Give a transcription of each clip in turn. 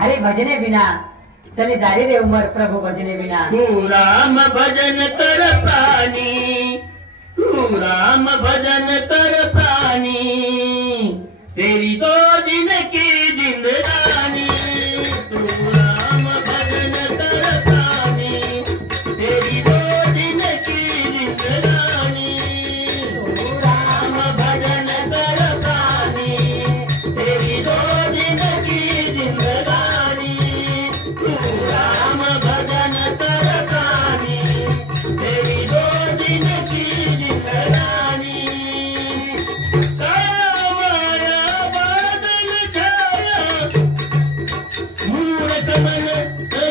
हरि भजने बिना चली जारी रे उमर प्रभु भजने बिना। तू राम भजन कर प्राणी, तू राम भजन कर प्राणी, तेरी दो दिन की जिंदगानी। तू राम भजन कर प्राणी, तेरी दो दिन की जिंदगानी। तू राम भजन कर प्राणी, तेरी दो दिन की जिंदगानी। तू राम भजन कर प्राणी, तेरी दो दिन की जिंदगानी। काया बादल छाया, मूरत मन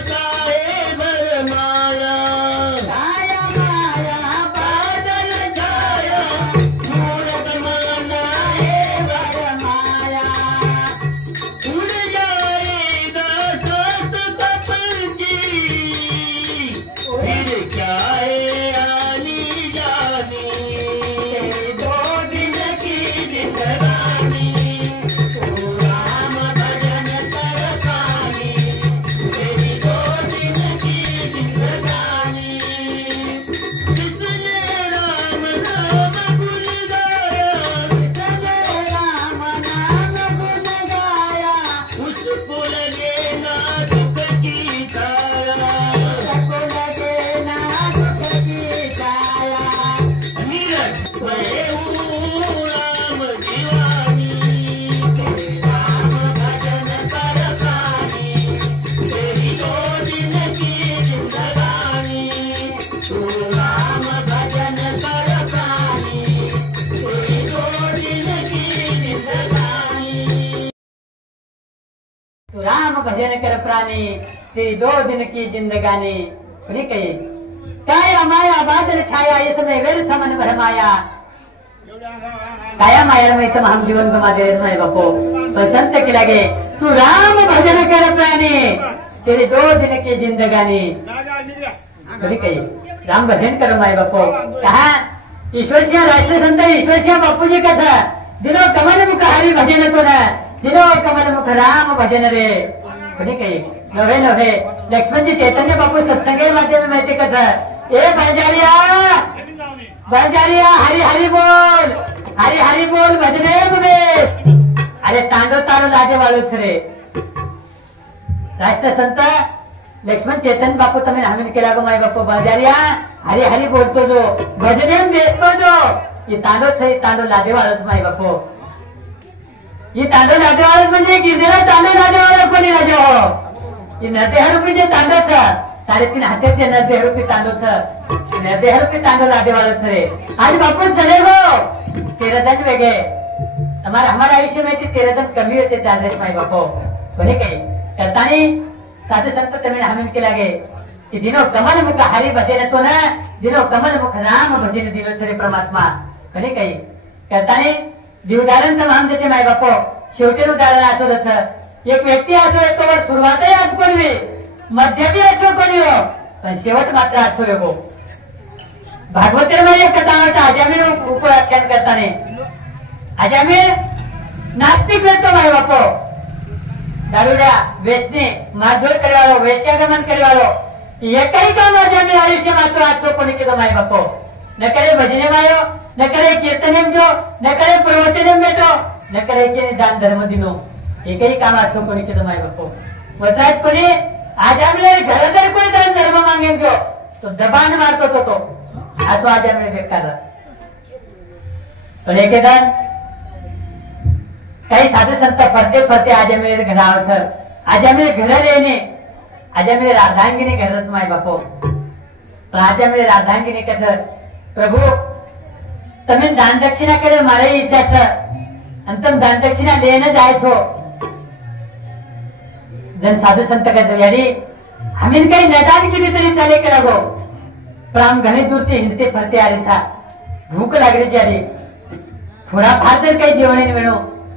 काहे भर माया। काया माया बादल छाया, मूरत मन काहे भर माया। उड़ जाएगा सात कपल की, फिर क्या है आनी जानी। तेरी दो दिन की जिंदगानी। तू राम भजन कर प्राणी, तेरी दो दिन की जिंदगानी। जिसने राम नाम गुण गाया, जिसने राम नाम गुण गाया, उसको लगेगा दुख की छाया। उसको लगेगा दुख की छाया। नीरज मैं हूँ राम दीवानी। तेरे राम भजन कर प्राणी, तेरी दो दिन की जिंदगानी। तू राम भजन कर प्राणी, तेरी दो दिन की जिंदगानी। तू राम भजन कर प्राणी, तेरी दो दिन की जिंदगानी। बड़ी कही काया माया बादल छाया, ये समय व्यर्थ मन भरमाया। काया माया में तुम हम जीवन गमा दे रहे बापो, तो संत के लगे तू राम भजन कर प्राणी, तेरी दो दिन की जिंदगानी। बड़ी कही राम भजन करो माय बापो। कहा ईश्वरसिंह राष्ट्र संत ईश्वरसिंह बापूजी कथा दिनो कमल मुख हरि भजन तो न, दिनो कमल मुख राम भजन रे। बड़ी कही नव्हे नव्हे लक्ष्मण जी चैतन्य बापू सत्संगे माध्यम माहिती कथा ए बंजारिया बंजारिया हरी हरी बोल, हरी हरी बोल भजने बुडेस। अरे तांडो तारो लाजे वाळूच रे। राष्ट्र संत लक्ष्मण चेतन बापू तमें हमीन केला गो माय बापू बंजारिया हरी हरी बोलतो जो भजने बेचतो जो, ये तांडो सही तांडो लाजे वाळूच माय बापू। ये तांडो लाजे वाळूच म्हणजे गिरदेला तांडो लाजे वाळू कोणी राजा हो। ये नरदेह रूपी जे तांडो छ 3.5 हाथेचे नरदेह रूपी तांडो छ, नरदेह रूपी तांडो लाजे वाळूच रे। आज बापू चले गो 13 जण वेगे, हमारा आयुष्य में 13 जण कमी होते चाल रहे माय बापू। कोणी काही करतानी साधु संत तमें हमीन के लागे कि दिनो कमल मुख हरि भजन तो न, दिनो कमल मुख राम भजन दिलो छे परमात्मा। कोणी काही करतानी उदाहरण तर हम देते माय बापू। शेवटी उदाहरण असो रच एक व्यक्ती असो तो सुरुवातही आज कोणी मध्य भी असो कोणी हो, पण शेवट मात्र असो हो। भागवत में एक कथा होता अजामिळ उपव्याख्यान करताना अजामिळ नास्तिक रहतो माय बापू। दारूड्या वेचने मारझोड करवालो वेश्यागमन करवालो एकही काम अजामिळ आयुष्य मात्र आजो कोणी केलं माय बापू। न करे भजने मायो, न करे कीर्तनेम जो, न करे प्रवचनेम बेटो, न करे के दान धर्म दिनो, एकही काम आजो कोणी केलं माय बापू। वताच कोणी अजामिळ घरादार कोणी दान धर्म मागेन जो तो दबाण मारतो तो आजो अजामिळ बेकार। पण एकेदान काही साधू संत फरते फरते अजामिळ घरावर सर अजामिळ घर लेने अजामिळ राधांगिनी घरच माय बापू। पण अजामिळ राधांगिनी कसं प्रभु तमें दान दक्षिणा करे मारे इच्छा छ आणि तुम दान दक्षिणा लेने जाय छो। जन साधु संत कहते यारी हमीन काही नदान केली तरी चाले करा गो, पण आम घणी दूरती हिंडते फरते आरे सा भूक लागली यारी थोडा फार जर काही जेवण मिळो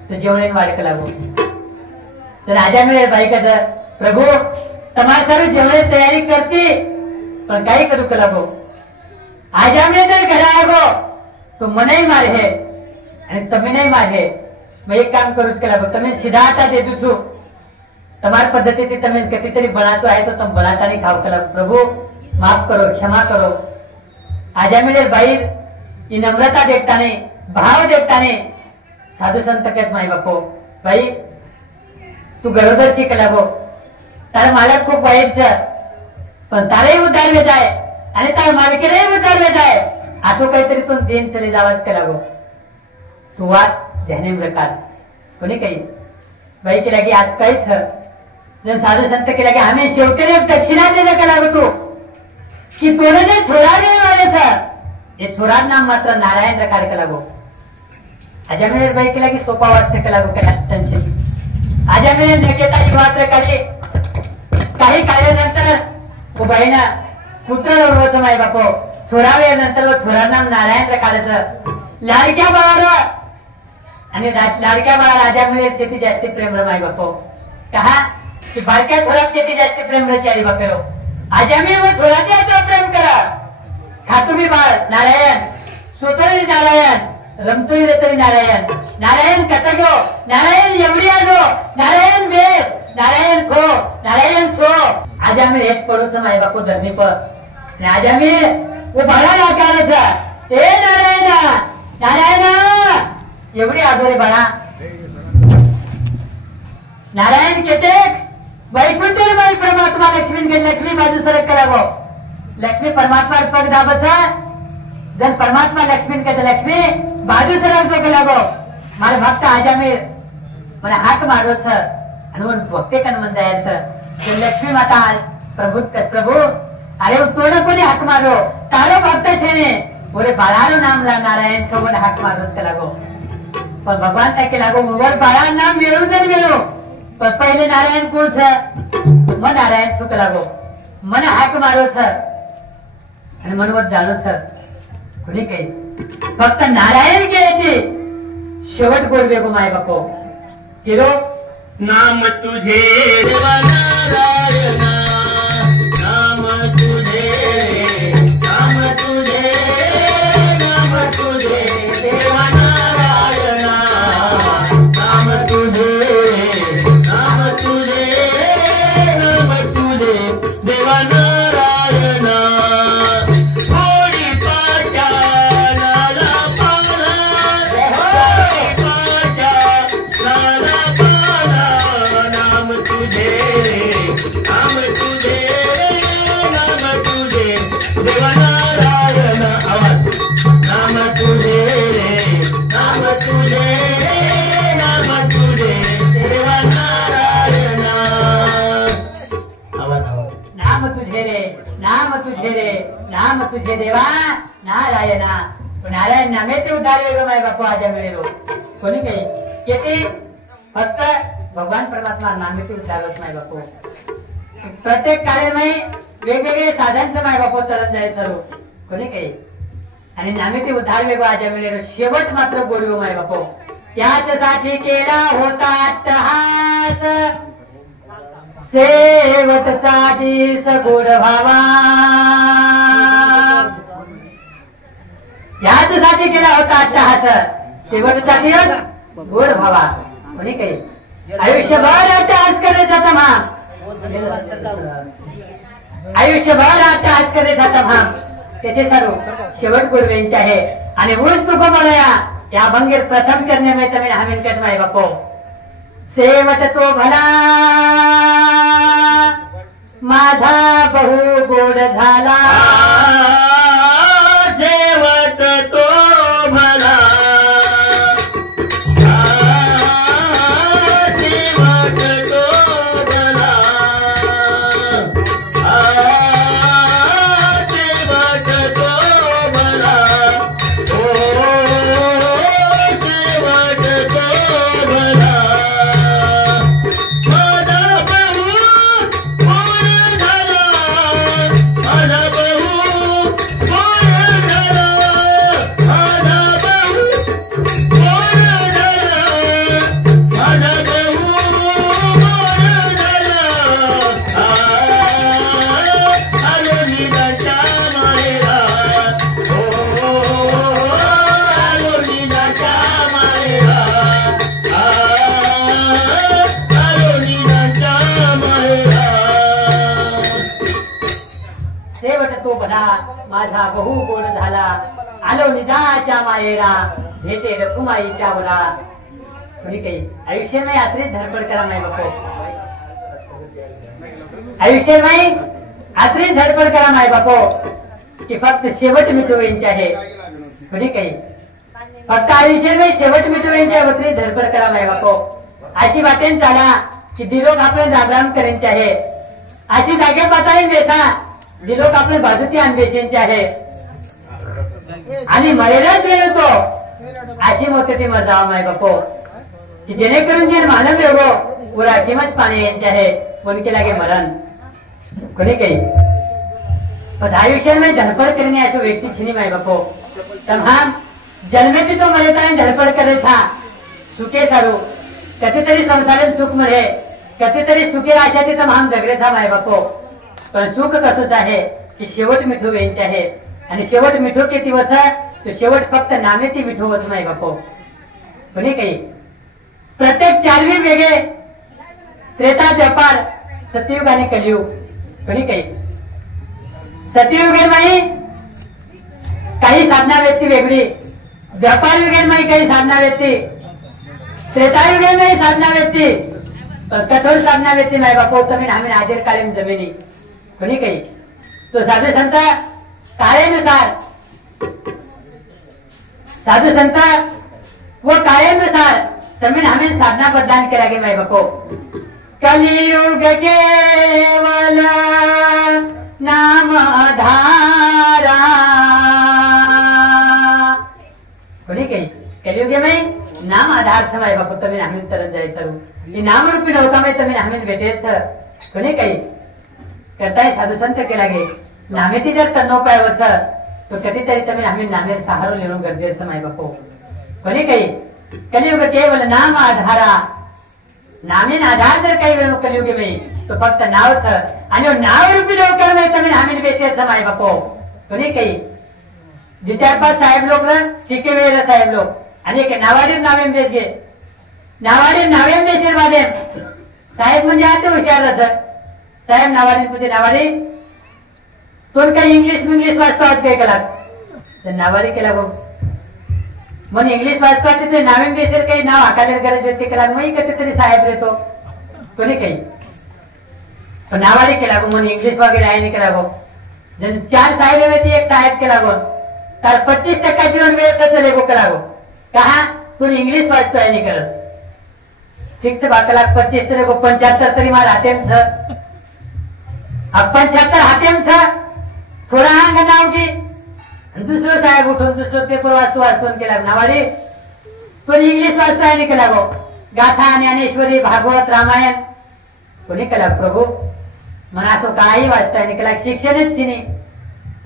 तो जेवण वाढक लागो। तर अजामिळ बाई कहते प्रभु તમારે સારું જેવણે તૈયારી કરતી પણ કઈ કરું કે લાગો આજ અમે ઘરે આવ્યો તો મને મારે અને તમે નહીં મારે मैं एक काम करूच के लागो तमें सीधा आता दे दूसु તમારી પદ્ધતિથી તમે કેટલી બનાતો આય તો તમે બનાતા નહીં ખાવ કલા પ્રભુ माफ करो क्षमा करो। आजा मेरे भाई ये नम्रता देखता नहीं भाव देखता नहीं साधु संत कहत माई बापो भाई तू गरोदर ची कलागो तारा मालक खूप वाईट छ पण तारे उद्धार वेचाय आणि तारा मालकेने उद्धार वेचाय असो काहीतरी तू दिन चले जावाच कलागो तू वाट ध्याने प्रकार कोणी काही भाई केला की आज काहीच जर साधु संत केला की आम्ही शेवटी दक्षिणा देणं कलागो तू कि तोड़े ने छोड़ा नहीं वाले था ये छोड़ा नाम मात्र नारायण रकार के लागो आजा मेरे भाई के लगी सोपा वाट से के लागो के टेंशन आजा मेरे नेकेता की बात रखाली काही काळानंतर वो बहिणा पुत्र होतो माय बापो छोरावे नंतर वो छोरा नाम नारायण रकाराचं लाडक्या बाळाला आणि लाडक्या बाळा राजा मेरे शेती जास्ती प्रेम रमाय बापो कहा कि बारक्या छोरा शेती जास्ती प्रेम रची आली बापेरो आज आम्ही छोराच्या प्रेम करा खातो मी बाळ नारायण सोतोरी नारायण रमतोई तरी नारायण नारायण कथगो नारायण एवढी आलो नारायण वेद नारायण खो नारायण सो आज आम्ही एक पडोस माय बापू धरणी पर आज आम्ही वो बाळा नाकाराचा ए नारायण नारायण एवढी आजो रे बाळा नारायण केते वैकुंठ माई परमात्मा लक्ष्मी के लक्ष्मी बाजू सरक करावो लक्ष्मी परमात्मा पग दाबस जन परमात्मा लक्ष्मी के लक्ष्मी बाजू सरक जो लागो मारे भक्त आजा में મને હાક મારો છે અને હું ભક્તિ કન મન જાય છે કે લક્ષ્મી માતા પ્રભુ અરે તોને કોને હાક મારો તારો ભક્ત છે ને ઓરે બાળાનું નામ નારાયણ છે મને હાક મારો છે લાગો પણ ભગવાન તકે લાગો મોર બાળાનું નામ મેળું છે મેળું પણ पहिले नारायण कोण છે મને નારાયણ શું લાગો મને હાક મારો છે અને મનવત જાણો છે કોની કઈ ફક્ત નારાયણ કે હતી शेवट गोड बेगो माय बापो किरो नाम तुझे देवा नारायणा नाम तुझे नाम तुझे नाम तुझे देवा नारायणा नाम तुझे नाम तुझे नाम तुझे देवा नारायणा कोणी पाटा नाला पाला नाम तुझे नाम तुझे देवा नारायण आवाज नाम तुझे नाम तुझे नाम तुझे देवा नारायण आवाज नाम तुझे रे नाम तुझे रे नाम तुझे देवा नारायणा नारायण नामे ते उद्धार वेगो माय बापो आज मिळेलो कोणी काही किती फक्त भगवान परमात्मा नामे ते उद्धारच माय बापो प्रत्येक कार्यामध्ये वेगवेगळे साधन माय बापो तरत जाय सर्व कोणी काही आणि नामे ते उद्धार वेगो आज मिळेलो शेवट मात्र गोडवे माय बापो त्यासाठी केला होता अट्टहास शेवटसाठी सगोड भावा याच्यासाठी केला होता अट्टहास शेवटसाठीच गोड भावा कोणी काही आयुष्यभर अट्टहास करण्याचा तमाम आयुष्यभर अट्टहास करण्याचा तमाम त्याचे सर्व शेवट गोडवेंचे आहे आणि मूळ चुको बोलया या भंगीर प्रथम चरणे में तुम्ही हमीन कट माय बापो शेवट तो भला माझा बहु गोड झाला शेवट तो भला शेवट तो भला शेवट तो भला ओ शेवट तो भला माझा बहु गोड झाला माझा बहु मला माझा बहु गोड झाला, आलो निजाच्या मायेरा, भेटे रखुमाईच्या वरा. कोणी काही आयुष्यमय यात्रेत धडपड करा माय बापो, आयुष्यमय यात्रेत धडपड करा माय बापो, की फक्त शेवट मिटवायचे आहे. कोणी काही फक्त आयुष्यमय शेवट मिटवायचे यात्रेत धडपड करा माय बापो. अशी वाटेन चाला की दिलोक आपण जागरण करायचे आहे, अशी जागे पाताळी बेसा दिलोक आपले बाजूती आणबेशींचे आहे. आणि मरेलाच वेळ होतो अशी मोठे ती मजावा माय बापो, की जेणेकरून जे मानव योगो व राखीमच पाणी यांचे आहे. उनके लागे मरण कोणी काही पण आयुष्यामध्ये धडपड करणे अशी व्यक्ती छिनी माय बापो. तमाम जन्मेची तो मरेता धडपड करे था सुखे सारू, कधीतरी संसारात सुख मिळे, कधीतरी सुखी आशा तिथं महान जगरे था माय बापो. पण सुख कसंच आहे की शेवट मिठू वेंचे आहे, आणि शेवट मिठो किती वच तो शेवट फक्त नामे ती मिठो वच माय बापो. कोणी काही प्रत्येक चारवी वेगळे त्रेता व्यापार सतयुग आणि कलियुग. कोणी काही सतयुगेरमाई काही साधना व्यक्ती वेगळी, व्यापार युगेरमाई काही साधना व्यक्ती, त्रेतायुगेरमाई साधना व्यक्ती, कठोर साधना व्यक्ती माय बापो. तमी आम्ही हाजीर कालीन जमिनी. कोणी काही तो साधू संत काळेनुसार, साधू संत व काळेनुसार तमी आम्ही साधना प्रदान केला गे माय बापो. कलियुग केवल नाम धारा. कोणी काही कलियुगे माई नाम आधार छ माय बापो. तमी आम्ही तरत जाय सरू ही नाम रूपी नव्हता माई तमी आम्ही भेटेच. कोणी काही करताय साधू संत केला गे नामेती जर तन्नो पायवच तो कधीतरी तमी आम्ही नामे सहारो लेणं गरजेचं माय बापो. कोणी काही कलियुग केवल नाम आधारा. नामेन आधार जर काही वेळ कलियुगे मी तो फक्त नावच, आणि नाव रूपी लवकर नाही तमी आम्ही बेसायचं माय बापो. कोणी काही विचार पास साहेब लोक ना शिके वेळ साहेब लोक आणि एक नावाडीर नावे बेस घे, नावाडीर नावे बेसेल वादे साहेब म्हणजे आता हुशार साहेब नावाडी म्हणजे नावाडी तो काही इंग्लिश वाचतो आज काय केला नावाडी केला भाऊ म्हणून इंग्लिश वाचतो तिथे नावे बेसेल काही नाव हाकाले गरज होती केला मग कधीतरी साहेब देतो. कोणी काही पण नावाडी केला गो म्हणून इंग्लिश वगैरे आहे नाही केला भाऊ. जर 4 साहेब होती एक साहेब केला गो तर 25% जीवन वेळ कसं लेगो केला गो कहा तू इंग्लिश वाचतो आहे नाही करत ठीक बाकला 25 से लेगो 75 तरी मार हातेम छ 75 हातेम छ थोडा अंग नाव की दुसरं साहेब उठून दुसरं पेपर वाचतो केला नावाडी तो इंग्लिश वाचतो आहे नाही केला गो. गाथा ज्ञानेश्वरी भागवत रामायण कोणी केला प्रभू म्हणा असो काही वाचता नाही केला शिक्षणच चिनी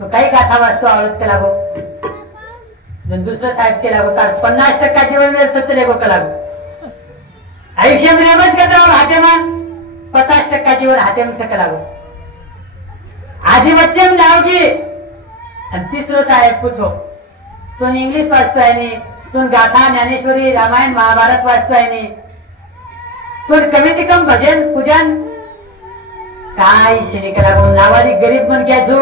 तो काही गाथा वाचतो आवडत केला गो. दुसरं साहेब केला गो तर 50% जीवन व्यर्थ चले गो केला गो. आयुष्यामध्ये करता हातेमान 50% जीवन हातेम केला गो. आधी बच्चे नाव की आणि तिसरं साहेब पूछो तो इंग्लिश वाचतो आहे नाही, तो गाथा ज्ञानेश्वरी रामायण महाभारत वाचतो आहे नाही, तो कमी कम भजन पूजन काय शिनी करा नावारी गरीब मन क्या छू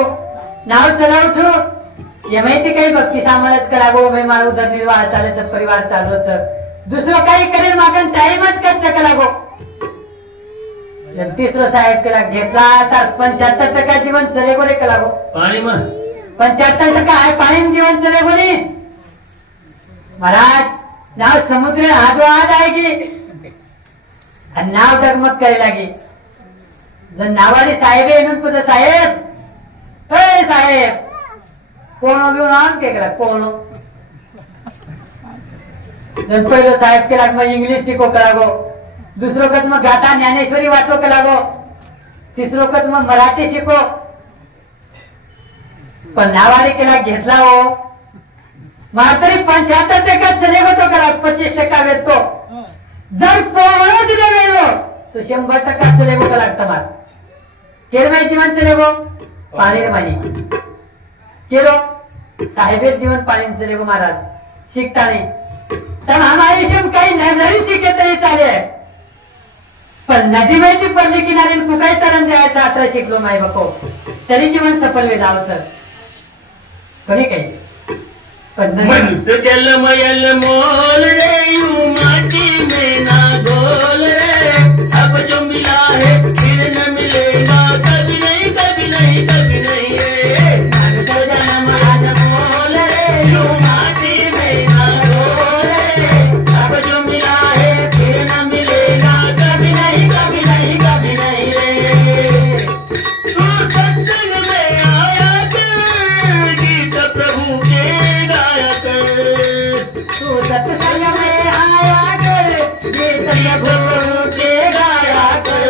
नाव चलाव छू ये माहिती काही भक्ती सांभाळच करा गो मी मला उदरनिर्वाह चालायचं परिवार चालवच दुसरं काही करेल मागून टाइमच कच करा गो. तिसरं साहेब केला घेतला तर 75% जीवन चले गोरे केला गो. पाणी मग 75% आहे पाणी जीवन चले गोरे महाराज. नाव समुद्र हातो हात आहे की आणि नाव डगमग करायला लागे. जर नावाडी साहेब येऊन कुठं साहेब अय साहेब कोण घेऊन आण के केला कोण जर पहिलं साहेब केला मग इंग्लिश शिको करा गो. दुसरं कच मग गाथा ज्ञानेश्वरी वाचो केला गो. तिसरं कच मग मराठी शिको. पण नावाडी केला घेतला हो मला तरी 75% चले गो तो करा 25% वेतो जर पोळो दिले वेळो तो 100% चले गो लागतं मार केरमाई जीवन चले गो पाणी मानी केरो साहेबेर जीवन पाणी चले गो महाराज शिकता नाही तर हम आयुष्य काही नजरी शिके तरी चालेल पण नदी माहिती पडली किनारी कुठे तरण जायचं आता शिकलो माय बापो तरी जीवन सफल वे जावं सर. कोणी काही पण मनुष्य जलमयल मोल रे यूं माटी में ना घोल रे अब जो मिला है फिर न मिलेगा कभी नहीं कभी नहीं कभी नहीं रे मनुष्य जन्म अनमोल रे यूं माटी में ना घोल रे अब जो मिला है फिर न मिलेगा कभी नहीं कभी नहीं कभी नहीं रे तू सत्संग में आया कर गीत प्रभु के गाया कर तू सत्संग में आया कर गीत प्रभु के गाया कर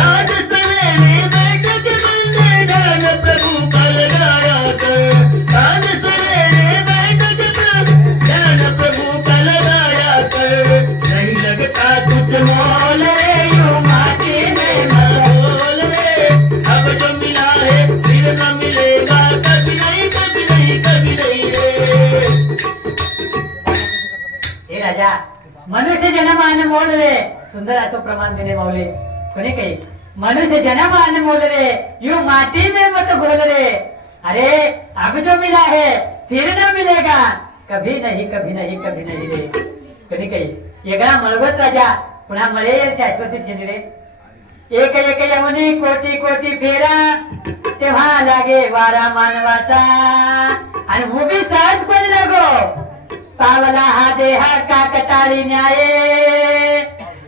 आज सवेरे बैठ के बंदे ध्यान प्रभु का लगाया कर आज सवेरे बैठ के ध्यान प्रभु का लगाया कर नहीं लगता कुछ मोल रे यूं माटी में न घोल रे अब जो मिला है फिर न मिलेगा कभी नहीं कभी नहीं कभी नहीं रे हे राजा मनुष्य जन्म अनमोल रे सुंदर असो प्रमाण दिले माऊली कोणी काही मनुष्य जन्म अनमोल रे यूं माटी में मत घोल रे अरे अब जो मिला है फिर न मिलेगा कभी नहीं कभी नहीं कभी नहीं रे कोणी काही एका मळवत राजा पुन्हा मळे शाश्वती छिनी रे एक एक यमुनी कोटी कोटी फेरा तेव्हा लागे वारा मानवाचा आणि उभी सहज पण लागो पावला हा देहा का कटाळी न्याये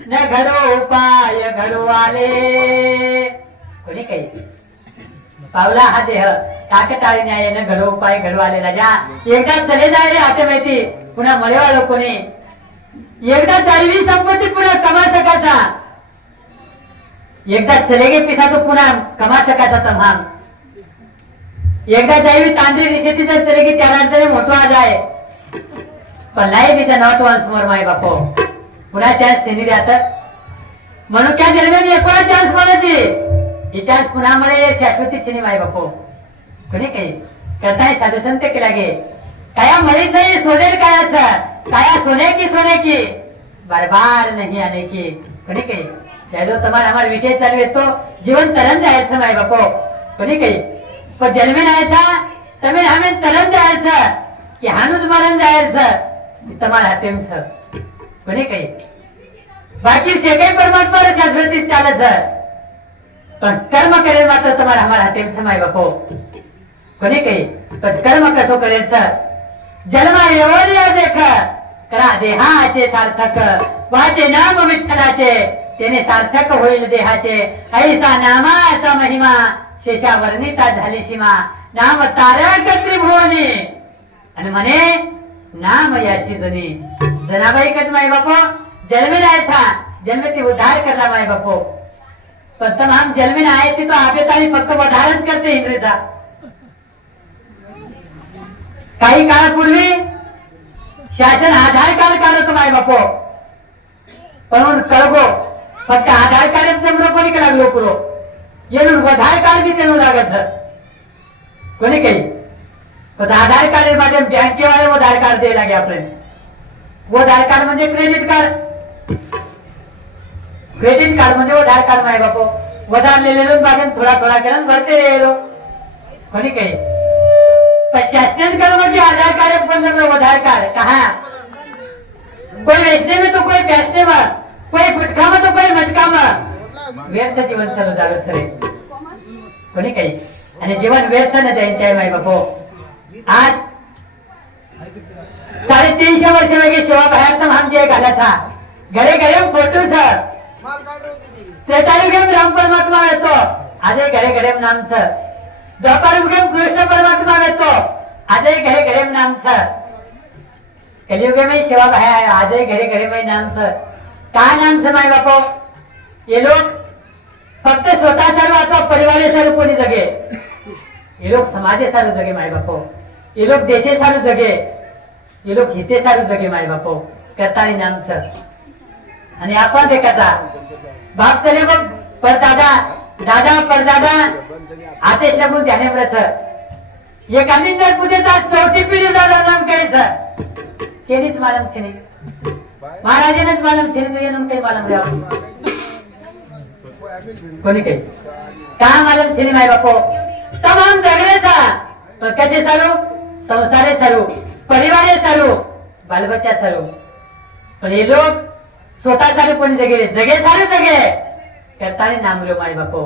न घडो उपाय घडू आले कोणी काही पावला हा देह का कटाळी न्याये न घडो उपाय घडू आले राजा एकदा चले जाय रे आता माहिती पुन्हा मळेवालो कोणी एकदा चालवी संपत्ती पुन्हा कमा सकाचा एकदा चले गे पिसा तो पुन्हा कमा सकाचा तमाम एकदा जाईवी तांत्रिक निषेधीचा चले गे त्याला तरी मोठो आज आहे पण नाही मी नॉट वन्स मोर माय बापो पुन्हा चान्स सेनी आता म्हणून त्या जन्मे एक वेळा चान्स म्हणायची ही चान्स पुन्हा मला शाश्वती सेनी माय बापो कोणी काही करताय साधू संत केला गे काया मरीच सोनेर कायाचा काया सोने की बार बार नहीं आने की कोणी काही त्याजो तुम्हाला हमारा विषय चालू येतो जीवन तरण जायचं माय बापो कोणी काही पण जन्मे नायचा तमे हमें तरण जायचं की हानूच मरण जायचं तुम्हाला हातेम सर कोणी काही बाकी से काही परमात्मा शाश्वती चालत पण कर्म करेल मात्र तुम्हाला हमारा हातेम समाय बापो कोणी काही बस कर्म कसो करेल सर जन्मा येवल या देख करा देहाचे सार्थक वाचे नाम विठ्ठलाचे तेने सार्थक होईल देहाचे ऐसा नामाचा महिमा शेषा वर्णिता झाली सीमा नाम तारक त्रिभुवनी आणि म्हणे नाम याची जनी जनाबाईकच माय बापो जन्मे नायचा जन्मे ती उद्धार करला माय बापो पण तमाम जन्मे नाही ती तो आबेतानी फक्त उद्धारच करते इंद्रेचा काही काळापूर्वी शासन आधार कार्ड काढत माय बापो पण कळगो फक्त आधार कार्ड जमलो कोणी लागलो पुरो येणून आधार कार्ड बी तेणू लागत कोणी काही आधार कार्ड माध्यम बँके वाले आधार कार्ड दे लगे अपने वो आधार कार्ड म्हणजे क्रेडिट कार्ड म्हणजे आधार कार्ड माय बापो वधार ले लो माध्यम थोड़ा थोड़ा करून भरते रहेलो कोणी काही शासन करो म्हणजे आधार कार्ड बन में आधार कार्ड कहा कोई बेचने में तो कोई बेचने में कोई गुटखा में तो कोई मटका में व्यर्थ जीवन चालू झालं सरे कोणी काही आणि जीवन व्यर्थ न जायचे माय बापो आज 350 वर्ष लगे सेवा बाहेर आमचे घालाचा घरे घरे फोटो सर त्रेतायुगेम राम परमात्मा येतो आजही घरे घरे नाम सर द्वापारयुगेम कृष्ण परमात्मा येतो आजही घरे घरे नाम सर कलियुगे में सेवा बाहेर आजही घरे घरे में नाम सर काय नाम सर माय बापो ये लोग फक्त स्वतः सारू अथवा परिवार सारू कोणी जगे ये लोग समाजे सारू जगे माय बापो ये लोग देशे सारू जगे ये लोग हिते सारू जगे माय बापो करतानी नाम सर आणि आपण ते कथा बाप चले बघ परदादा दादा परदादा आतेश लागून त्याने ब्रच एखादी जर पूजेचा चौथी पिढी दादा नाम करायचं केलीच मालम छेनी महाराजानेच मालम छेनी तुझे नून काही मालम द्यावं कोणी काही का मालम छेनी माय बापो तमाम जगण्याचा पण कसे चालू संसारे सारू, परिवारे सारू, बालबच्चा सारू, पण ये लोग स्वतः सारू कोणी जगे जगे सारू जगे करता नाम लो माई बापो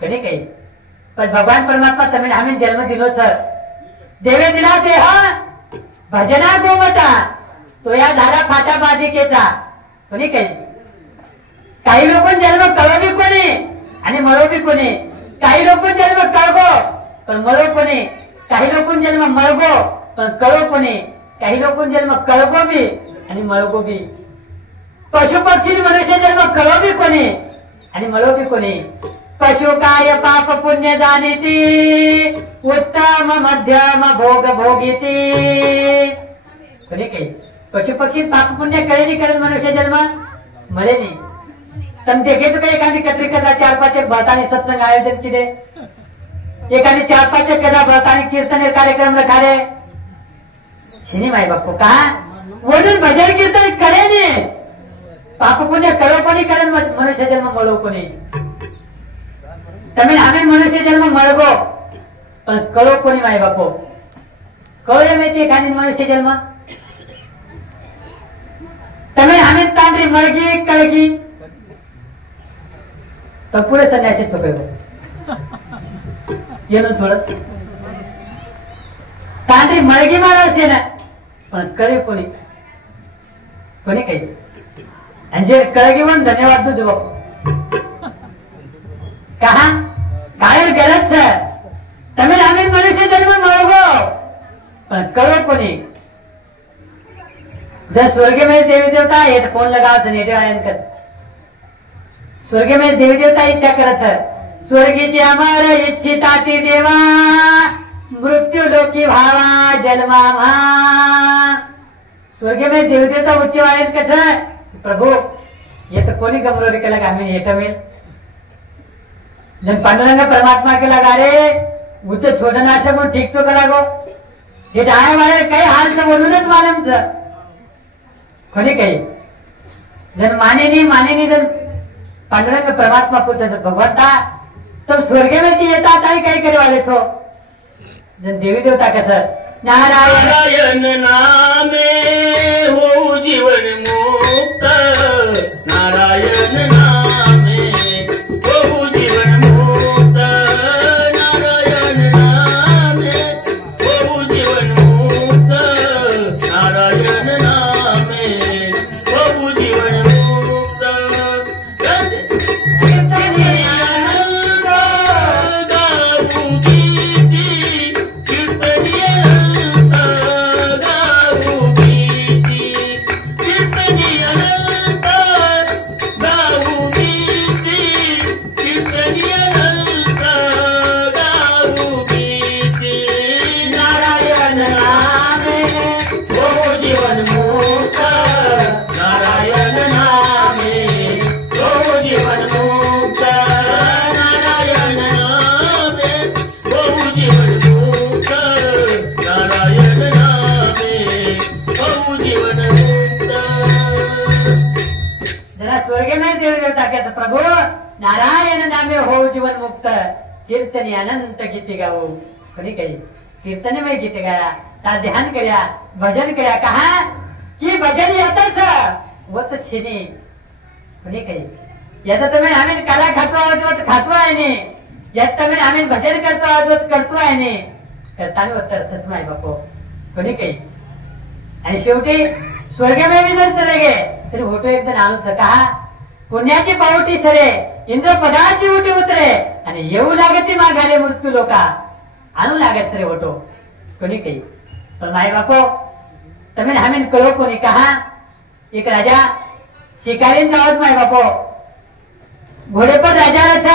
कधी काही पण भगवान परमात्मा तमिळ आम्ही जन्म दिलो सर देवे दिला ते हा भजना गोमता तो या धारा फाटा बाधिकेचा कोणी काही लोक जन्म कळो बी कोणी आणि मळो बी कोणी काही लोक जन्म कळगो पण मळो कोणी काही लोक जन्म मळगो पण कळो कोणी काही लोक जन्म कळगो बी आणि मळगो बी पशु पक्षी मनुष्य जन्म कळो बी कोणी आणि मळो बी कोणी पशु काय पाप पुण्य जाणीती उत्तम मध्यम भोग भोगीती कोणी काही पशु पक्षी पाप पुण्य करे नाही करत मनुष्य जन्म मळे नाही तम देखेच का एखादी कत्रिका 4-5 भरतानी सत्संग आयोजन केले एखादी 4-5 कदा भरतानी कीर्तन कार्यक्रम रखाले छिनी माई बापू का वडून भजन कीर्तन करे नाही पाप पुण्य करो कोणी करे मनुष्य जन्म मळो कोणी तमिळ आम्ही मनुष्य जन्म मळगो पण कळो कोणी माई बापू कळले माहिती एखादी मनुष्य जन्म तमिळ आम्ही तांद्री मळगी कळगी तो पुढे संन्यासी चुकलो येणं थोडं तांद्री मळगी माणूस आहे ना पण कळे कोणी कोणी काही आणि जे कळगी म्हणून धन्यवाद तुझ बापू कहा कारण गरज सर तमिळ आम्ही मनुष्य जन्म मळगो पण कळो कोणी जर स्वर्ग में देवी देवता है तो फोन लगाओ नेटिव आयन कर स्वर्ग में देवी देवता इच्छा करत सर स्वर्गीची अमर इच्छिता ती देवा मृत्यू लोकी भावा जन्मा स्वर्ग में देवी देवता उच्च आयन कसं प्रभू ये तो कोणी गमरोरी केला का आम्ही येत मिळेल जब पांडुरंग परमात्मा के लगा रे उच्च छोटा नाच म्हणून ठीक चो करा गो हे डाय वाले काही हाल से बोलूनच मालूम सर कोणी काही जन माने जन पांडुरंग परमात्मा पूछे भगवंता तब स्वर्ग में ती येतात आणि काही करे वाले छो जन देवी देवता कसं नारायण नामे हो जीवन मुक्त नारायण नामे हो जीवन मुक्त नारायण नामे हो जीवन मुक्त नारायण नामे हो जीवन मुक्त प्रभु नारायण नामे हो जीवन मुक्त कीर्तनी अनंत गीत गाओ कोणी काही कीर्तने में गीत गाया ता ध्यान कर्या भजन कर्या कहा की भजन येतच वत छिनी कोणी काही याचा तुम्ही आम्ही कला खातो आहे ने यात तुम्ही आम्ही भजन करतो आहे ने करताना उत्तर ससमाय बापो कोणी काही आणि शेवटी स्वर्गमय भी जर चले गे तरी होतो एकदम आणूच कहा पुण्याची पावटी सरे इंद्र पदाची उठी उतरे आणि येऊ लागते माघारे मृत्यू लोका आणू लागत सरे होतो कोणी काही पण माय बापो तमिळ आम्ही कळो कोणी कहा एक राजा शिकारीन जावच माय बापो घोडे पण राजाला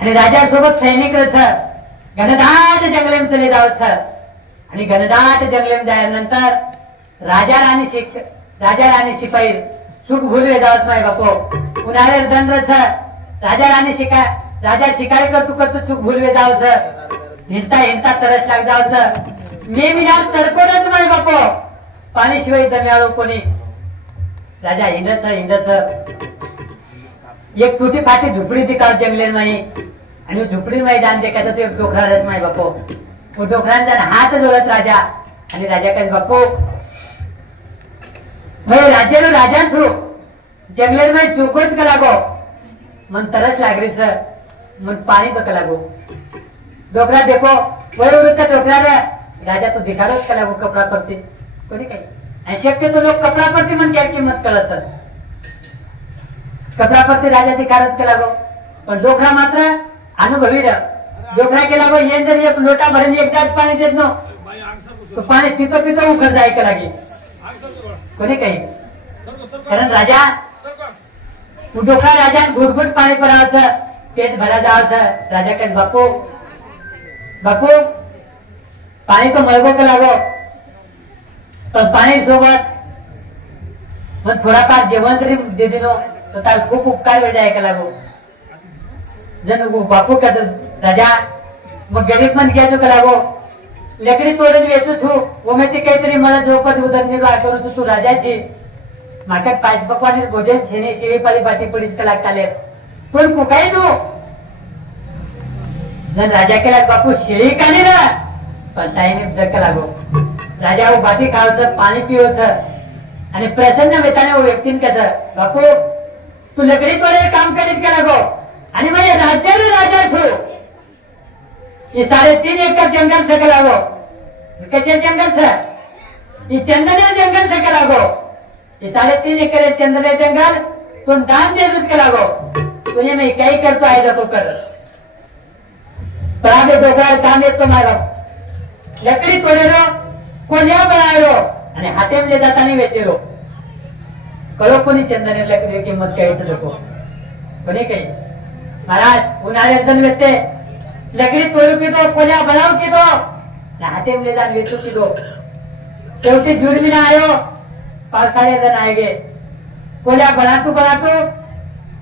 आणि राजासोबत सैनिक घनदाट जंगलेम चले जावत आणि घनदाट जंगलेम जायनंतर राजा राणी शिपाई सुख भूलवे जावत माय बापो उन्हाळे दंड राजा शिकारी करतो चूक भूलवे जावच हिंडता तरस लाग जावच मी विनाश तडकोरच माय बापो पाणी शिवाय दम्याळो कोणी राजा हिंडस एक तुटी फाटी झुपडी ती काळ जंगले नाही आणि झुपडी मैदान देखायचं ते डोखराच माय बापो डोकरांचा हात जोडत राजा आणि राजा कहे बापू भाई राज्य नो राजा छू जंगल में चूकोच कलागो मन तरस लाग रही सर मन पानी तो कलागो डोकरा देखो वही उड़ता डोकरा रे राजा तो दिखारोच कलागो कपड़ा पड़ती कोणी काही शक्य तो लोग कपड़ा पड़ती मन क्या किंमत कळत सर कपड़ा पड़ती राजा दिखारोच कलागो पण डोकरा मात्र अनुभवी र डोकरा केला गो येन जर एक लोटा भरून एक ग्लास पाणी देत नो तो पाणी पितो पितो उखड जाय का लागे कोणी काही कारण राजा डोकरा राजा घुटघुट पाणी पडावचं पेट भरा जावचं राजा कहे बापू बापू पाणी तो मळगो का लागो पण पाणी सोबत मग थोडाफार जेवण जरी दे दिनो तो त्याला खूप उपकार वेळ जाय का लागो जन बापू का राजा मग गरीब मन घ्यायचो का लागो लकडी तोडून वेचू छू वो मैं ते काहीतरी मला झोपत उदरनिर्वाह करू तू राजाची माका पाच पकवान भोजन छेने शिवी पाली बाटी पडीच का लागताले पण कुकाय तू जन राजा केला बापू शिळी काढी ना पण टाइम जग लागो राजा वो बाटी खावचं पाणी पिवचं आणि प्रसन्न वेताने वो व्यक्तीन कसं बापू तू लकडी तोडे काम करीत का लागो आणि म्हणजे राज्याने राजा छू ये 3.5 एकड़ जंगल से कलागो कसे जंगल से ये चंदने जंगल से कलागो ये 3.5 एकड़ चंदने जंगल तुम दान दे दूस कलागो तुझे मैं क्या करतो आहे जातो कर पर आगे डोकरा काम येतो मारो लकडी तोडेलो कोण्या बनायलो आणि हातेमध्ये जाताना वेचेलो कळो कोणी चंदने लकडी किंमत काहीच नको कोणी काही महाराज उन्हाळ्यात सण वेचते लकडी तोडू की दो कोल्या बनाव की दो हाते में जान वेचू की दो शेवटी जून महिना आयो पावसाळे जण आहे गे कोल्या बनातू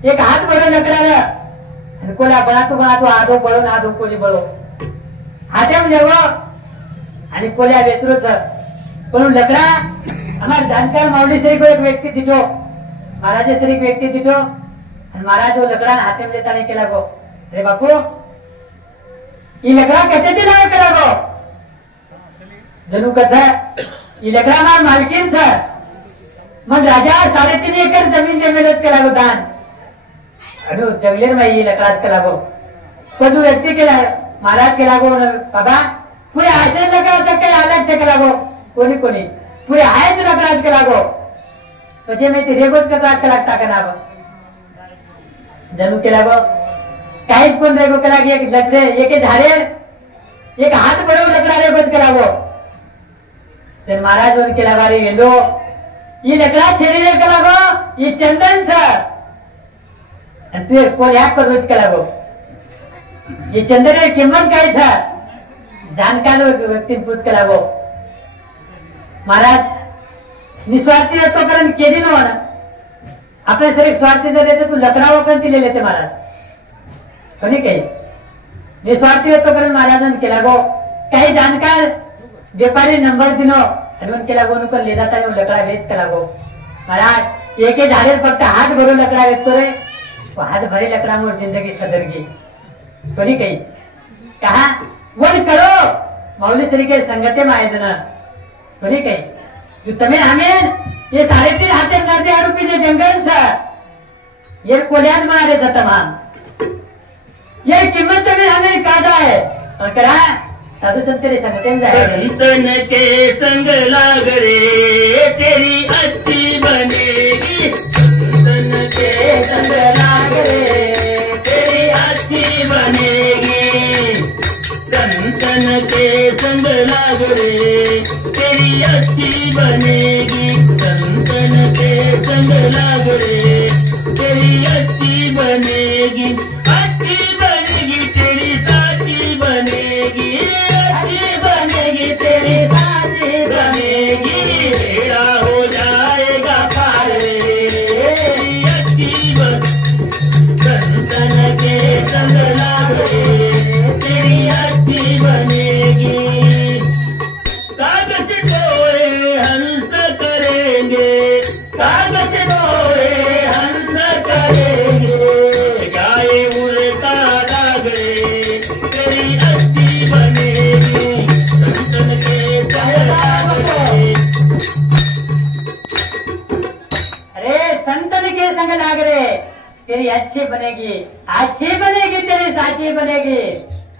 एक हात बळो लकडाला आणि कोल्या बनातू आधो बळो ना आधो कोली बळो हाते में जेवो आणि कोल्या वेचरूच पण लकड़ा हमार जानकार माऊली श्री को एक व्यक्ती दिठो महाराज श्री एक व्यक्ती दिठो आणि महाराज वो लकड़ा हाते में लेता नहीं केला गो अरे बापू ये लकड़ा कैसे दिलाव करा गो जणू कसं ये लकड़ा मार मालकीन सर मग राजा 3.5 एकड़ जमीन दे मेलच केला गो दान अनु जंगलेर में ये लकड़ाच केला गो पण जो व्यक्ती केला महाराज केला गो बाबा पुढे आशे लकड़ा काही अलग से केला गो कोणी कोणी पुढे आहेच लकड़ाच केला गो म्हणजे मी ते रेगोच कसा लागता का ना जणू केला गो काहीच कोण रेगो केला एक लकड़े एक झाडे एक हात बरोबर लकड़ा रेगोच केला गो ते महाराज वर केला बारी गेलो ये लकड़ा छेड़ी रे केला गो ये चंदन सर आणि तू एक कोण ह्या करूच केला गो ये चंदन रे किंमत काय सर जानकार व्यक्ती पूछ केला गो महाराज निस्वार्थी तोपर्यंत केली ना आपल्या सर एक स्वार्थी जर येते तू लकड़ा वगैरे दिले लेते महाराज कोणी काही निस्वार्थी तोपर्यंत महाराजांनी केला गो काही जानकार व्यापारी नंबर दिनो आणि केला गो नुकन ले जाता लकड़ा वेच केला गो महाराज एक झाडे फक्त हात भरून लकड़ा वेचतो रे हात भरे लकड़ा मोर जिंदगी सदर गई कोणी काही कहा वन करो माऊली श्री के संगते में आए ना कोणी काही जो तमें हमें ये 3.5 हाथे नाते आरोपी जे जंगल सर ये कोल्यान मारे तमाम ये कीमत तमें हमें कादा है और करा साधु संत रे संगते में जाए संतन के संग लाग रे तेरी अच्छी बनेगी संतन के संग लाग रे तेरी अच्छी बनेगी संतन के संग लाग रे तेरी अच्छी बनेगी संतन के संग लाग रे तेरी अच्छी बनेगी तेरी साथी बनेगी अच्छी बनेगी तेरी साथी बनेगी तेरा हो जाएगा पार तेरी अच्छी संतन के संग लाग रे तेरी अच्छी बनेगी कागज डोरे हंस करेंगे कागज डोरे हंस करेंगे गाये उड़ता लाग रे तेरी अच्छी बनेगी अच्छी बनेगी तेरी साची बनेगी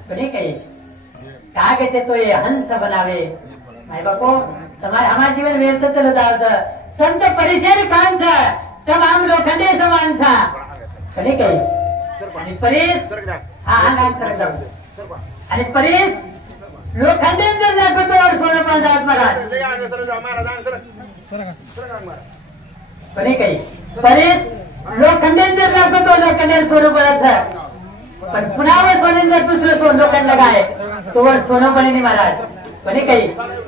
बनी कही का कैसे तो ये हंस बनावे माय बापो तुम्हारे हमारे जीवन व्यर्थ चलो जावत संत परिचय कांचा तमाम लोखंडे समानचा बनी कही आणि परीस हा नाम सरक आणि परीस लोखंडेंचं दाखवतो और सोनं पण जात महाराज बनी कही परीस लोखंडेंचं दाखवतो लोखंडे सोनं पडायचं पण पुन्हा वर सोनं जर दुसरं सोनं लोखंड लगाय तो वर सोनं पण नाही महाराज बनी कही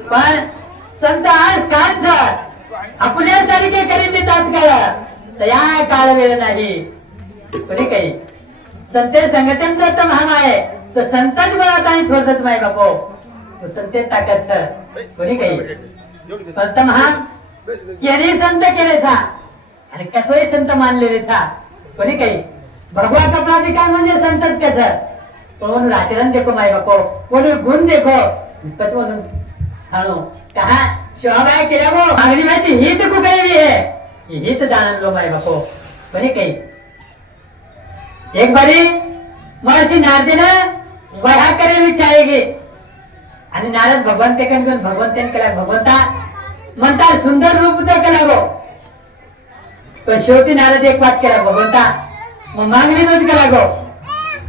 पण संत आज कांचा आपल्यासारखे करीत तात्काळ तया काळ वेळ नाही बनी कही संत संघटनचा तर महान आहे तो संतच मुळात आणि सोडतच माय बापो तो संते ताकद छ कोणी काही संत महान केने संत केले सा आणि कसोही संत मानलेले सा कोणी काही भगवा कपडाधिकार म्हणजे संतच कस म्हणून आचरण देखो माय बापो म्हणून गुण देखो कस म्हणून हाणो कहा शोभाय केला वो मागणी माहिती हित को काही आहे हित जाणून लो माय बापो कोणी काही एक बारी महर्षी नारदीनं वह्या करेल विचारेगी आणि नारद भगवंतेकडे घेऊन भगवंतांकडे भगवंता म्हणतात सुंदर रूप तर केला गो पण शेवटी नारद एक वाट केला भगवंता मग मागणी नोंद केला गो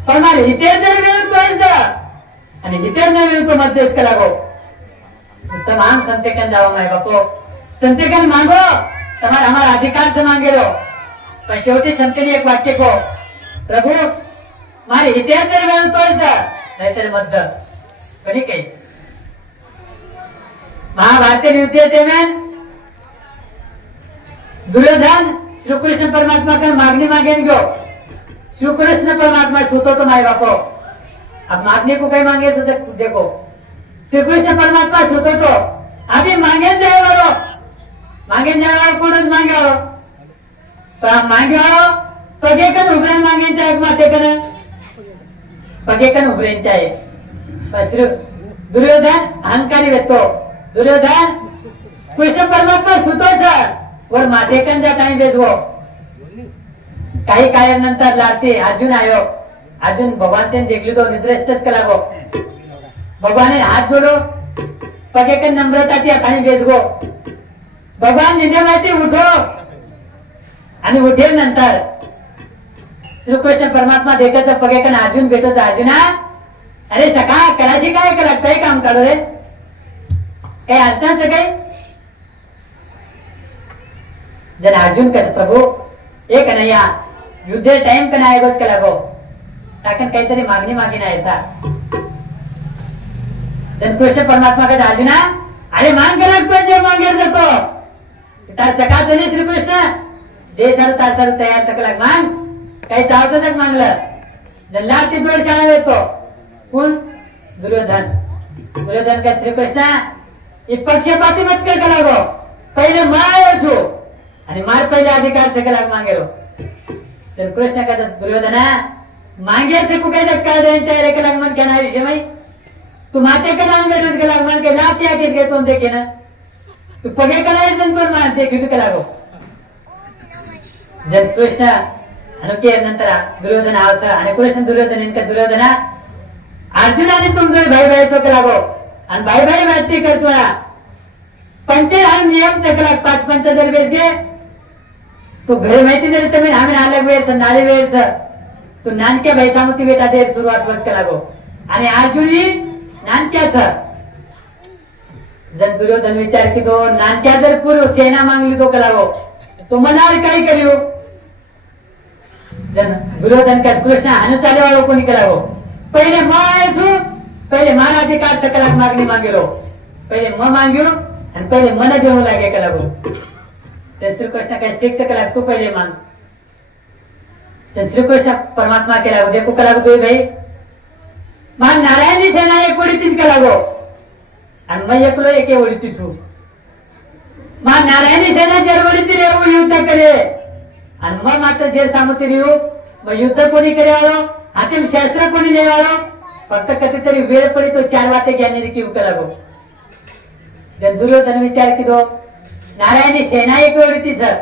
पण मला हितेर जर मिळतो आणि हितेर न मिळतो मध्येच केला गो तमाम संतेकन जाओ माय बापो संतेकन मांगो तुम्हारा हमारा अधिकार से मांगे लो पण शेवटी संतेने एक वाक्य को प्रभु मारे इतिहास जर मिळतोय नाहीतर मध्य कधी काही महाभारतीय युद्ध में दुर्योधन श्री कृष्ण परमात्मा का मांगनी मांगे गयो श्री कृष्ण परमात्मा सोतो तो माय बापो अब मांगने को कहीं मांगे तो देखो श्री कृष्ण परमात्मा सोतो तो अभी मांगे जाए वालो मांगे जाए वालो कौन मांगे पर मांगे पगेकन उभरेन मागेंचा एक मातेकन पगेकन उभरेंचा आहे दुर्योधन अहंकारी व्यक्तो दुर्योधन कृष्ण परमात्मा सुतोच वर मातेकन जात आणि बेजवो काही काळानंतर लाते अर्जुन आयो अर्जुन भगवान तेन देखली तो निद्रेस्तच कला गो भगवान हात जोडो पगेकन नम्रताची हाताने बेजगो भगवान निंदे माहिती उठो आणि उठेल नंतर श्री कृष्ण परमात्मा देखाचा पगेकन अर्जुन भेटो अर्जुना अरे सका कराची काय करा काही काम काढो रे काही अडचणच काही जन अर्जुन कहते प्रभु एक कन्हैया युद्ध टाइम का नाय बस कला गो ताकन काहीतरी मागणी मागिना ऐसा जन कृष्ण परमात्मा कहते अर्जुना अरे मांग करा तो जे मांगे जातो तार सका तो श्री कृष्ण दे सर तार सर तयार सकला मांग काही चावतच मागलं जन लास्ट जोड शाळा येतो कोण दुर्योधन दुर्योधन का श्री कृष्ण पक्षपाती मत कर कला गो पहिले मार छो आणि मार पहिले अधिकार सकला मांगेलो तर कृष्ण का दुर्योधना मांगे से को काही धक्का द्यायचा रे कला मन क्या नाही विषय तू माते का नाम में कला मन के लात या किस के तुम देखे ना तू पगे कला जन तो मान देखी कला गो जन कृष्ण अनुके नंतर दुर्योधन आवचा आणि कृष्ण दुर्योधन इनका दुर्योधना अर्जुनाने तुमचे भाई भाई तो कला गो आणि भाई भाई बातची करतो ना पंचे हम नियम चकला पाच पंच जर बेस गे तो घरी माहिती जरी तुम्ही आम्ही अलग वेळ नाले वेळ तू नानक्या भाई सामती बेटा दे सुरुवात वत कला गो आणि अर्जुनी नानक्याच जन दुर्योधन विचार की दो नानक्या जर पूर्व सेना मागली तो कला गो तो मनार काही करियो जन दुर्योधन का कृष्ण हानु चाले वाळो कोणी कला गो पहिले पहिले माना अधिकार सकलाक मागणी मागेलो पहिले मांग्यो आणि पहिले मन देऊ लागे कला गो ते श्री कृष्ण काय स्टिक सकलाक तू पहिले मांग श्री कृष्ण परमात्मा केला देखो कला गो भाई मा नारायणी सेना एक ओळीतीच कला गो आणि मैं एकलो एक ओळीतीच हूं मा नारायणी सेना जरवरीती रेव युद्ध करे आणि मग मात्र जे सामती रिहू मग युद्ध कोणी करे वाळो हातीम शास्त्र कोणी ले वाळो फक्त कधीतरी वेळ पडी तो चार वाटे ज्ञानी की उकला गो जन दुर्योधन विचार की दो नारायणी सेना एक ओळीती सर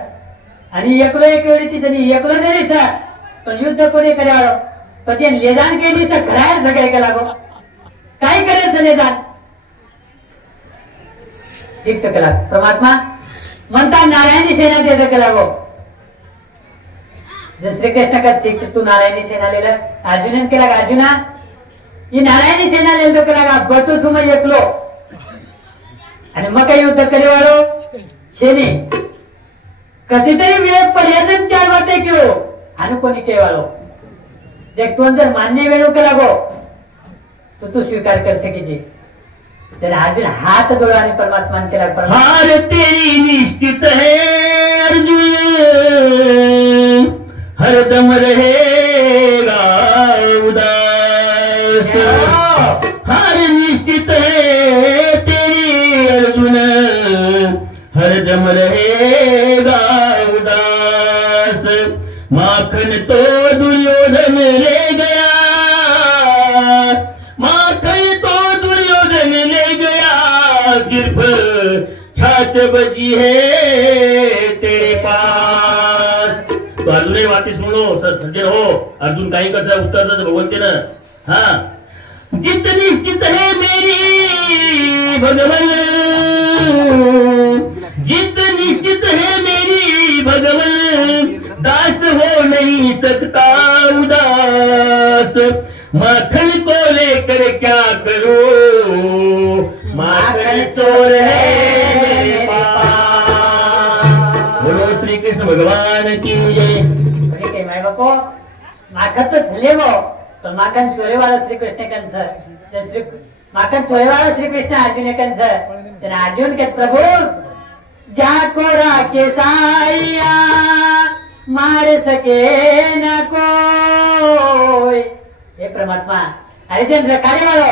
आणि एकलो एक ओळीती जणी एकलो जरी सर પણ યુદ્ધ કોને કર્યાળો પછી લેદાન કે નહીં તો ઘરાય સગાઈ કે લાગો કાઈ કરે છે લેદાન ઠીક છે કલાક પરમાત્મા मनता नारायणी सेना दे के लागो जय श्री कृष्ण का ठीक तू नारायणी सेना ले ले अर्जुन के लगा अर्जुना ये नारायणी सेना ले तो के लगा बचो तुम एकलो आणि मग काही युद्ध करेवाळो छेनी कधीतरी वेळ पर्यंत चार वाटे क्यों आणि कोणी केवाळो देख तू जर मान्य वेळो के लागो तो तू स्वीकार कर सकेची तेरा अर्जुन हाथ जोड़ाने परमात्मा के लग हार तेरी निश्चित है अर्जुन हरदम रहेगा उदास हार निश्चित है तेरी अर्जुन हरदम रहेगा उदास माखन तो दुर्योधन ले गया सिर्फ छाछ बची है तेरे पास तो अर्जुन वाटी सुनो सज्जन हो अर्जुन काही करता उत्तर भगवंते ना हाँ जितनी स्थित है मेरी भगवन जितनी स्थित है मेरी भगवन दास हो नहीं सकता उदास माखन को लेकर क्या करो माखन चोर है मेरे पास बोलो श्री कृष्ण भगवान की जय माय बापो माखन तो चले वो तो माखन चोरे वाला श्री कृष्ण कंस श्री माखन चोरे वाला श्री कृष्ण अर्जुन कंस तेरा अर्जुन के प्रभु जाको राके साइया मार सके न कोई हे परमात्मा हरिचंद्र कार्य वालो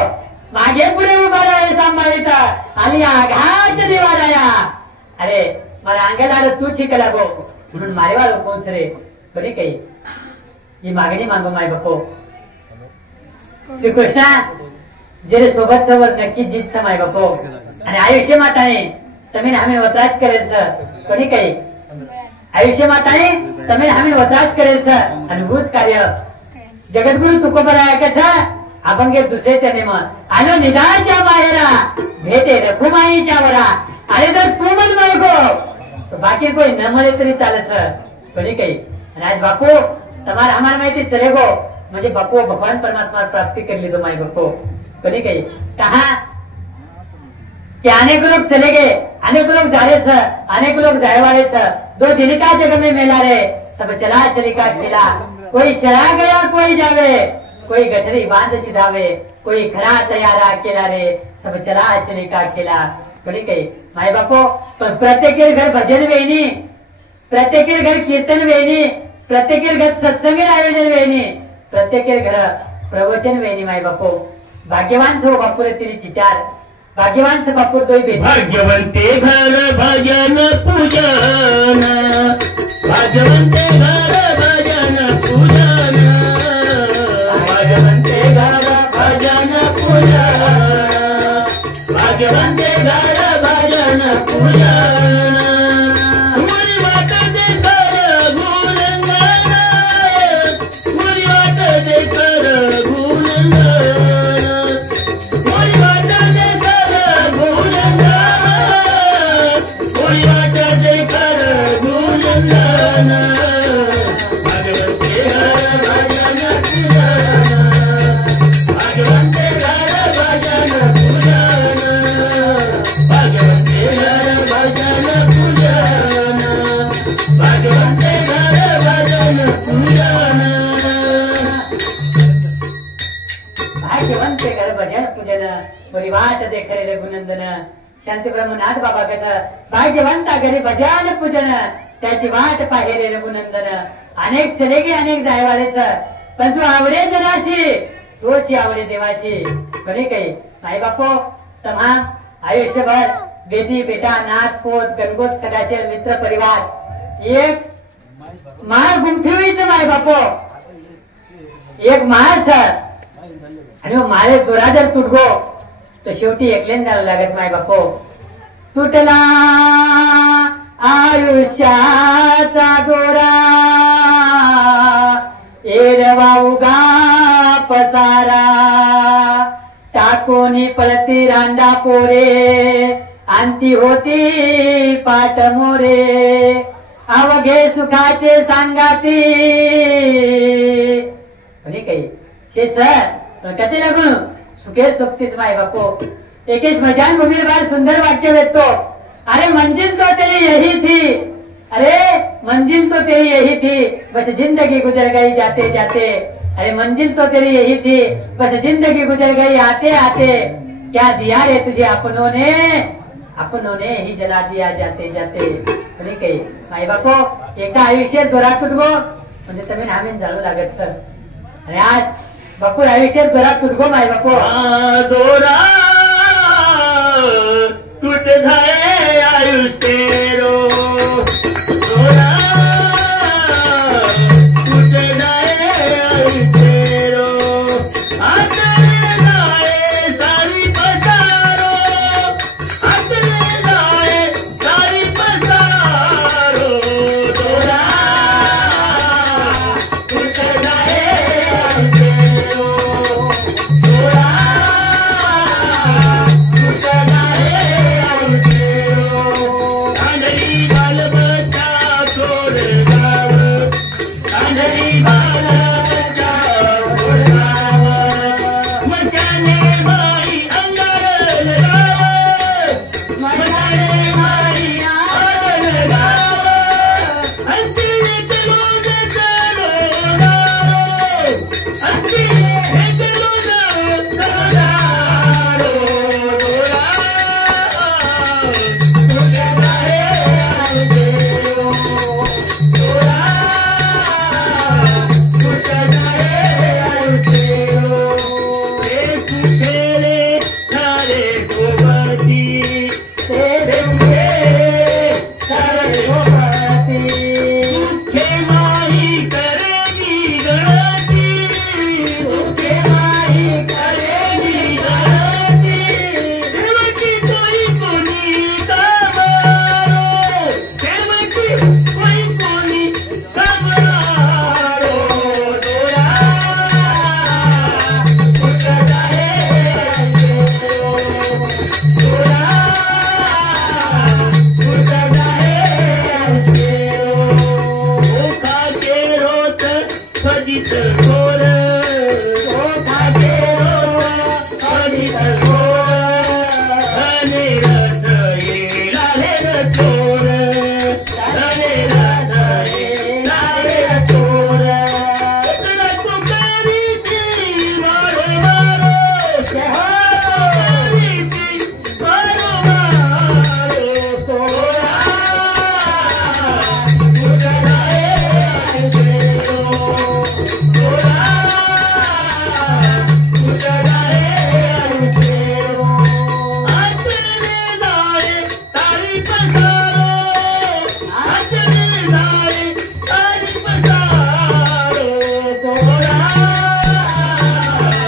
मागे पुढे उभा राहा सांभाळिता आणि आघात देवाराया अरे मला अंगाला तू शिकला गो म्हणून मारेवालो कोण रे बरी काही ही मागणी मागो माय बापो श्रीकृष्णा जेरे सोबत सोबत नक्की जीत माय बापो आणि आयुष्य माताने તમે અમે વતરાજ કરેલ છે કોની કઈ આયુષ્ય માતાને તમે અમે વતરાજ કરેલ છે અને ભૂજ કાર્ય जगद्गुरु तुकोबराया कसा आपण गे दुसऱ्याच्या नेम आलो निदाच्या बाहेरा भेटे रखुमाईच्या वरा अरे जर तू मन मागो तो बाकी कोई न મળે तरी चालत कोणी काही आणि आज बापू તમારે અમાર माहिती चले गो म्हणजे बापू भगवान परमात्मा प्राप्ति कर ली तो माय बापू कोणी काही कहा कि अनेक लोग चले गए अनेक लोग जा रहे थे अनेक लोग जाए वाले थे दो दिन का जग में मेला रे सब चला चली का खेला कोई चला गया कोई जावे कोई गठरी बांध सिधावे कोई खड़ा तैयारा अकेला रे सब चला चली का अकेला कोणी काही माय बापो पण प्रत्येक घर भजन वेणी प्रत्येक घर कीर्तन वेणी प्रत्येक घर सत्संग आयोजन वेणी प्रत्येक घर प्रवचन वेणी माय बापो भाग्यवान छो बापूरे तिरी विचार भाग्यवान से बापूर दोई बेटी भाग्यवंते घर भजन पूजन भाग्यवंते घर भजन पूजन भाग्यवंते घर भजन पूजन भाग्यवंते घर भजन पूजन मुरी वाट दे कर गुणगान मुरी वाट दे कर गुणगान मुरी वाट दे कर गुणगान मुरी वाट दे कर गुणगान भाग्यवंते घर भजन पूजन बरी वाट देख रे रघुनंदन शांती ब्रह्मनाथ बाबा कथा भाग्यवंता घरी भजन पूजन त्याची वाट पाहे रे रघुनंदन अनेक चले गे अनेक जायवालेच पण तू आवडे जराशी तोची आवडे देवाशी खरी काही आई बापो तमाम आयुष्यभर बेटी बेटा नाथ पोत गणगोत सदाशय मित्र परिवार एक माळ गुंफीच माय बापो एक माळ सर आणि माळे दोरा जर तुटगो तर शेवटी एकल्यान जावं लागत माय बापो तुटला आयुष्याचा दोरा उगा पसारा टाकोनी पळती रांडा पोरे अंती होती पाट मोरे अवघे सुखाचे सांगाती काही शेष कथे लागून सुखे सोबतीच माय बापो एक स्मशान भूमि बार सुंदर वाक्य भेटतो अरे मंजिल तो तेरी यही थी अरे मंजिल तो तेरी यही थी बस जिंदगी गुजर गई जाते जाते अरे मंजिल तो तेरी यही थी बस जिंदगी गुजर गई आते आते क्या दिया रे तुझे अपनों ने ही जला दिया जाते जाते काही माई बापो एका आयुष्यात जोरात तुटगो म्हणजे तुम्ही आम्ही जाणू लागत सर आणि आज बापू आयुष्यात जोरात तुटगो माई बापो दोरा टूट जाए आयुष्य रो दोरा टूट जाए आयुष्य रो आतरे जाए सारी पसारो आतरे जाए सारी पसारो दोरा टूट जाए आयुष्य रो दोरा टूट जाए आयुष्य रो कांदरी बाल बच्चा छोड़ गाव कांदरी बाल बच्चा छोड़ गाव मचाने माई अंगार लगाव मचाने माई अंगार लगाव अंतिले चलो जे चलो दारो अंतिले चलो दारो दोरा टूट जाए आयुष्य रो दोरा टूट जाए आयुष्य रो सुखेले सारे गोवती तेरे सारे गोवती सुखे माही करेगी गणती सुखे माही करेगी गणती देवकी कोई कोनी कामारो देवकी कोई कोनी कामारो दोरा टूट जाए आयुष्य रो दोरा टूट जाए आयुष्य रो ओखा के रोत कधीच घोर ओखा के रोत कधीच घोर धने रथ येला रे चोर धने रथ येला रे चोर इतना पुकारी थी मारो मारो पुकारी थी मारो मारो तोरा टूट जाए आयुष्य रो तोरा टूट जाए आयुष्य रो आचरे जाए तारी पसारो आचरे जाए तारी पसारो तोरा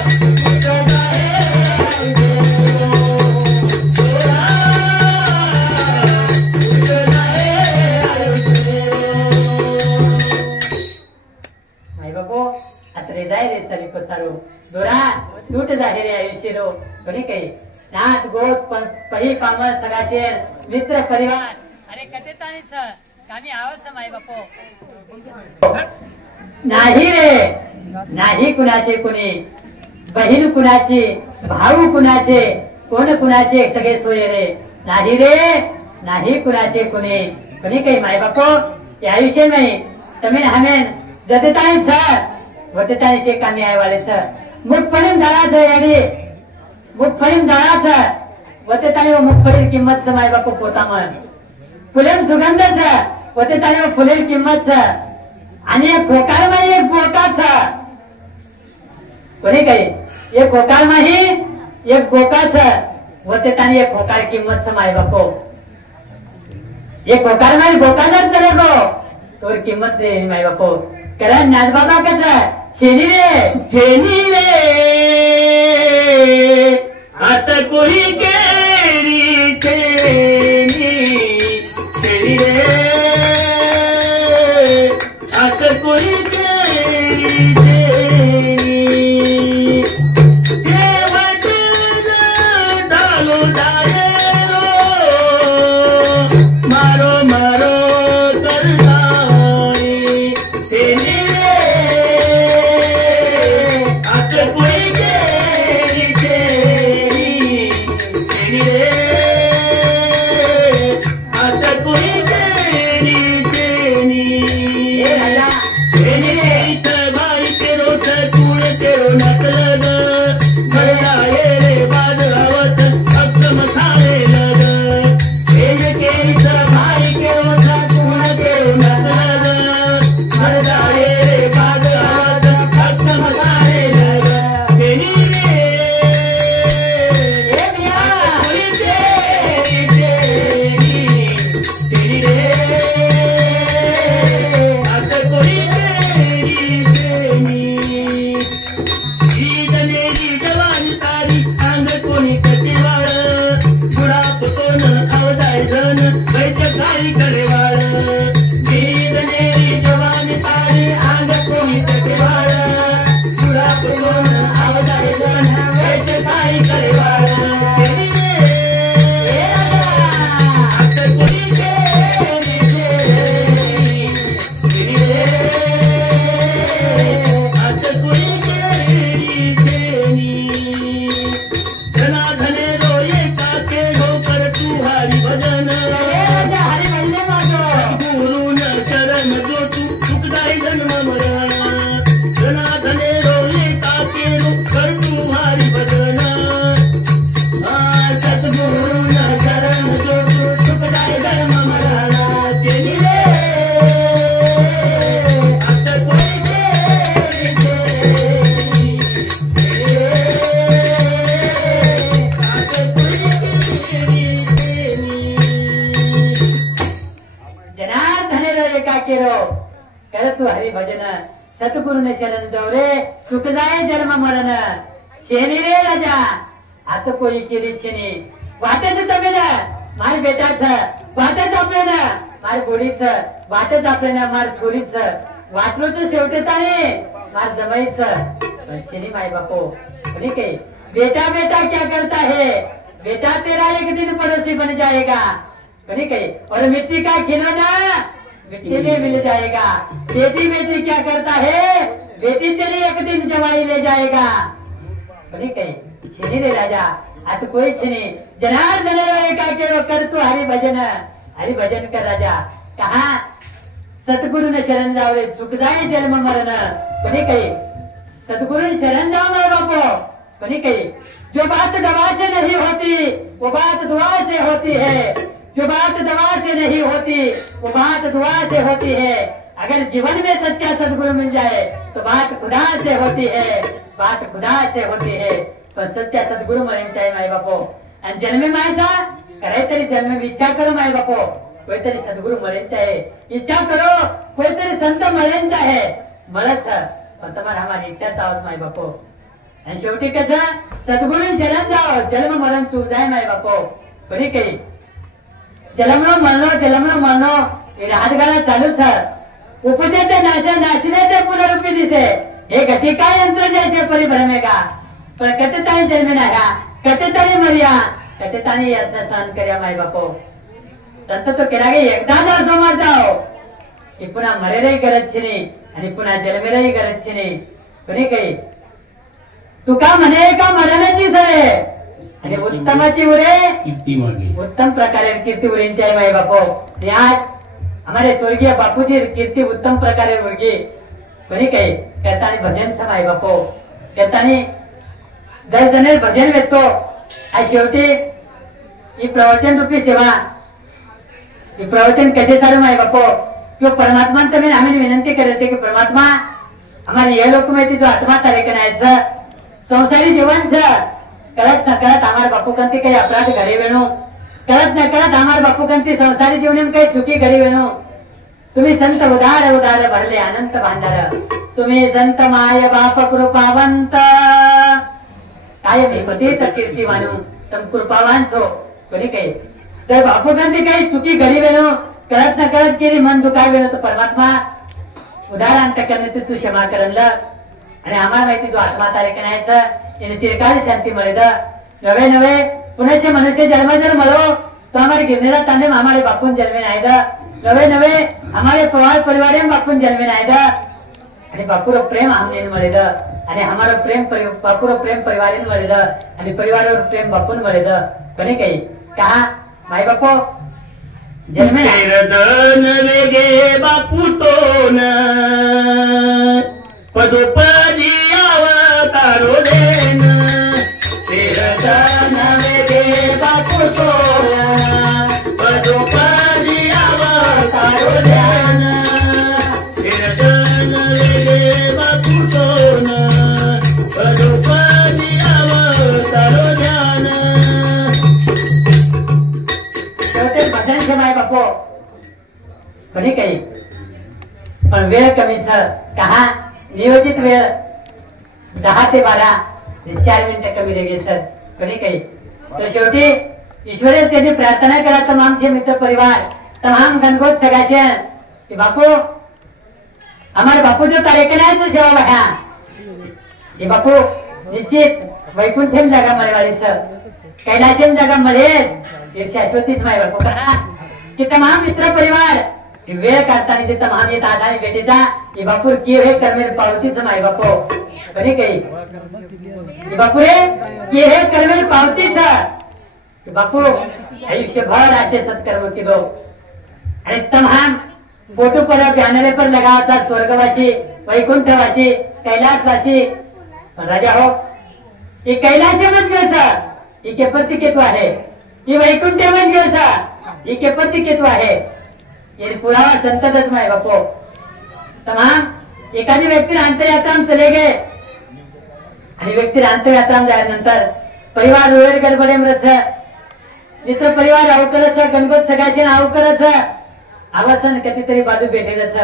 टूट जाए आयुष्य रो तोरा टूट जाए आयुष्य रो माई बापो अत्रे जाय रे सारी पसारो दोरा टूट जाहे रे आयुष्य रो काही नाथ गोत पण पही पामर सगाशेर मित्र परिवार अरे कथे ताणीच कामी आवच माई बापो नाही रे नाही कुणाचे कुणी बहीण कुणाची भाऊ कुणाचे कोण कुणाचे सगळे सोय रे नाही कुणाचे कुणी काही माई बापो या आयुष्य नाही तमिळ हमेन जतेतानी सर वतेतानी शे कामी आय वाले सर मुखफळीम दाळा याडी मुखफळीम दाळा वतेतानी मुखफळी किंमत माय बापू पोता मन फुलेम सुगंध वतेतानी फुलेर किंमत आणि एक खोकार माही एक बोका कोणी काही एक खोकार माही एक बोका वतेतानी एक खोकार किंमत माय बापू एक खोकार माही बोकानच चले गो तोर किंमत रे माय बापू कारण नाथ बाबा कस छेनी रे आता कोई केरी छेनी छेनी रे आता कोई केरी छेनी केलो कर तू हरी भजन सद्गुरु न शरण जो सुख जाय धर्म मरना तेरी रे आता कोई कर तू हरी भजन सतगुरु ने शरण जाऊ रे सुख जाय जन्म मरण शेनी रे राजा आता कोई केली शेनी वाटेच तमे ना मार बेटाच वाटेच आपले ना मार गोडीच वाटेच आपले ना मार छोरीच वाटलोच शेवटे ताने मार जमाईच पण शेनी माय बापो ठीक है बेटा बेटा क्या करता है बेटा तेरा एक दिन पड़ोसी बन जाएगा ठीक है और मिट्टी का खिलौना मिट्टी में मिल जाएगा बेटी बेटी क्या करता है बेटी तेरी एक दिन जवाई ले जाएगा ठीक है छीनी रे राजा आता कोई छीनी जनार्दन का केलो कर तू हरि भजन कर राजा कहा सतगुरु ने शरण जाओ रे सुख जाए जन्म मरण ठीक है सतगुरु ने शरण जाओ मेरे बापो ठीक है जो बात दवा से नहीं होती वो बात दुआ से होती है जो बात दवा से नहीं होती वो बात दुआ से होती है अगर जीवन में सच्चा सदगुरु मिल जाए तो बात खुदा से होती है बात खुदा से होती है तो सच्चा सदगुरु मरे चाहिए माय बापो आणि जन्मे मायचा करे तरी जन्म में इच्छा करो माय बापो कोई तरी सदगुरु मरे चाहिए इच्छा करो कोई तरी संत मरे चाहे मरच पण तुम्हाला हमारी इच्छा आहोत माय बापो आणि शेवटी कसं सदगुरु शरण जाओ जन्म मरण चूक जाए माय बापो कोणी काही जलमनो मरणो हे राजगाडा चालूच उपजे ते नाशिले ते पुनरुपी दिसे हे घटिका यंत्र जैसे परिभ्रमे का पण कतेतानी जन्मे नाया कतेतानी मरिया कतेतानी यत्न सहन कर्या माय बापो संत तो केला गे एकदा जर समोर जाओ की पुन्हा मरेरही गरज छे नाही आणि पुन्हा जन्मेरही गरज छे नाही कोणी काही तुका म्हणे का मरणाची सरे आणि उत्तमाची उरे उत्तम प्रकारे कीर्ती उरेंची आहे माय बापो आज हमारे स्वर्गीय बापूजी कीर्ती उत्तम प्रकारे उरगी कोणी काही करतानी भजन समाय बापो करतानी दर जणे भजन वेचतो आज शेवटी ही प्रवचन रूपी सेवा ही प्रवचन कसे चालू माय बापो किंवा परमात्मा तुम्ही आम्ही विनंती करते की परमात्मा हमारी ये लोक में जो आत्मा तारे करायचं संसारी जीवन कळत न कळत हमारे बापू कंती काही अपराध घरी वेणू कळत न कळत हमारे बापू कंती संसारी जीवन काही चुकी घरी वेणू तुम्ही संत उदार उदार भरले अनंत भांडार तुम्ही संत माय बाप कृपावंत काय मी पतीत कीर्ती मानू तम कृपावान छो कोणी काही तर बापू कंती काही चुकी घरी वेणू कळत न कळत केली मन दुखाय वेणू तर परमात्मा उदार अंत करणे तू क्षमा करल आणि आम्हाला माहिती जो आत्मा तारे करायचं એને ચિરકાળ શાંતિ મળે દ નવે નવે પુનઃ છે મનુષ્ય જન્મ જન્મ મળો તો અમારે ગિરનેરા તાને અમારે બાપુન જન્મે આય દ નવે નવે અમારે પરિવારે બાપુન જન્મે આય દ અને બાપુરો પ્રેમ અમને મળે દ અને અમારો પ્રેમ બાપુરો પ્રેમ પરિવારે મળે દ અને પરિવારો પ્રેમ બાપુન મળે દ કોને કહી કા માય બાપો જન્મે રદન વેગે બાપુ તો ન પદોપદી अवतारो लेन तेरा दान वेगे बापू तो पदोपदी अवतारो लेन तेरा दान वेगे बापू तो पदोपदी अवतारो लेन ते भजन છે માય બાપો ઘણી કઈ પણ વેळ कमी सर कहा नियोजित वेळ 10 ते 12 4 मिनिटं कमी लगे सर कोणी काही तो शेवटी ईश्वरे त्यांनी प्रार्थना करा तमाम छे मित्र परिवार तमाम गणगोत सगाशन कि बापू हमारे बापू जो कार्यक्रमाचं सेवा बघा हे बापू निश्चित वैकुंठम जागा मळेवाली सर कैलाशम जागा मळे हे शाश्वतीच माय बापू करा कि तमाम मित्र परिवार वेळ काढताना जे तमाम येत आधाने बेटीचा हे बापू की हे कर्मेर पावतीच माय बापू कधी काही बापू रे की हे कर्मेर पावतीच बापू आयुष्यभर असे सत्कर्म केलो आणि तमाम फोटो पर बॅनर पर लगावता स्वर्गवासी वैकुंठवासी कैलासवासी पण राजा हो એ કૈલાસમાં જ ગયો છે એ કે પતિ કેતો आहे એ વૈકુંઠમાં જ ગયો છે એ કે પતિ કેતો आहे એ પુરાવા સંતતच માં બાપો તમામ एखादी व्यक्ती अंतरयात्राम चले गए आणि व्यक्ती अंतरयात्राम जाल्यानंतर परिवार वेळ गडबडे मृत मित्र परिवार अवकरच गणगोत सगळ्याशी अवकरच आवासन कितीतरी बाजू भेटेलच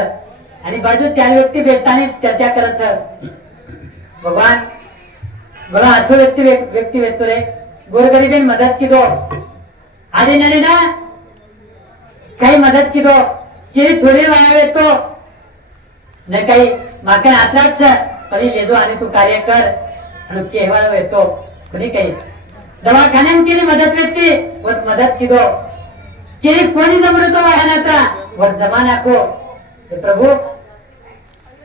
आणि बाजू चार व्यक्ती भेटताना चर्चा करत भगवान बोला आठो व्यक्ती भेटतो रे गोरगरीबी मदत की दो आधी नाही ना काही मदत की दो केळी छोरी वाया तो न काही माकन आत्राच परी लेजो आणि तू कार्य कर आणि केहवाळ येतो कोणी काही दवाखान्यात केली मदत व्यक्ती वर मदत की दो केली कोणी जमतो वाहनाचा वर जमा नाको प्रभू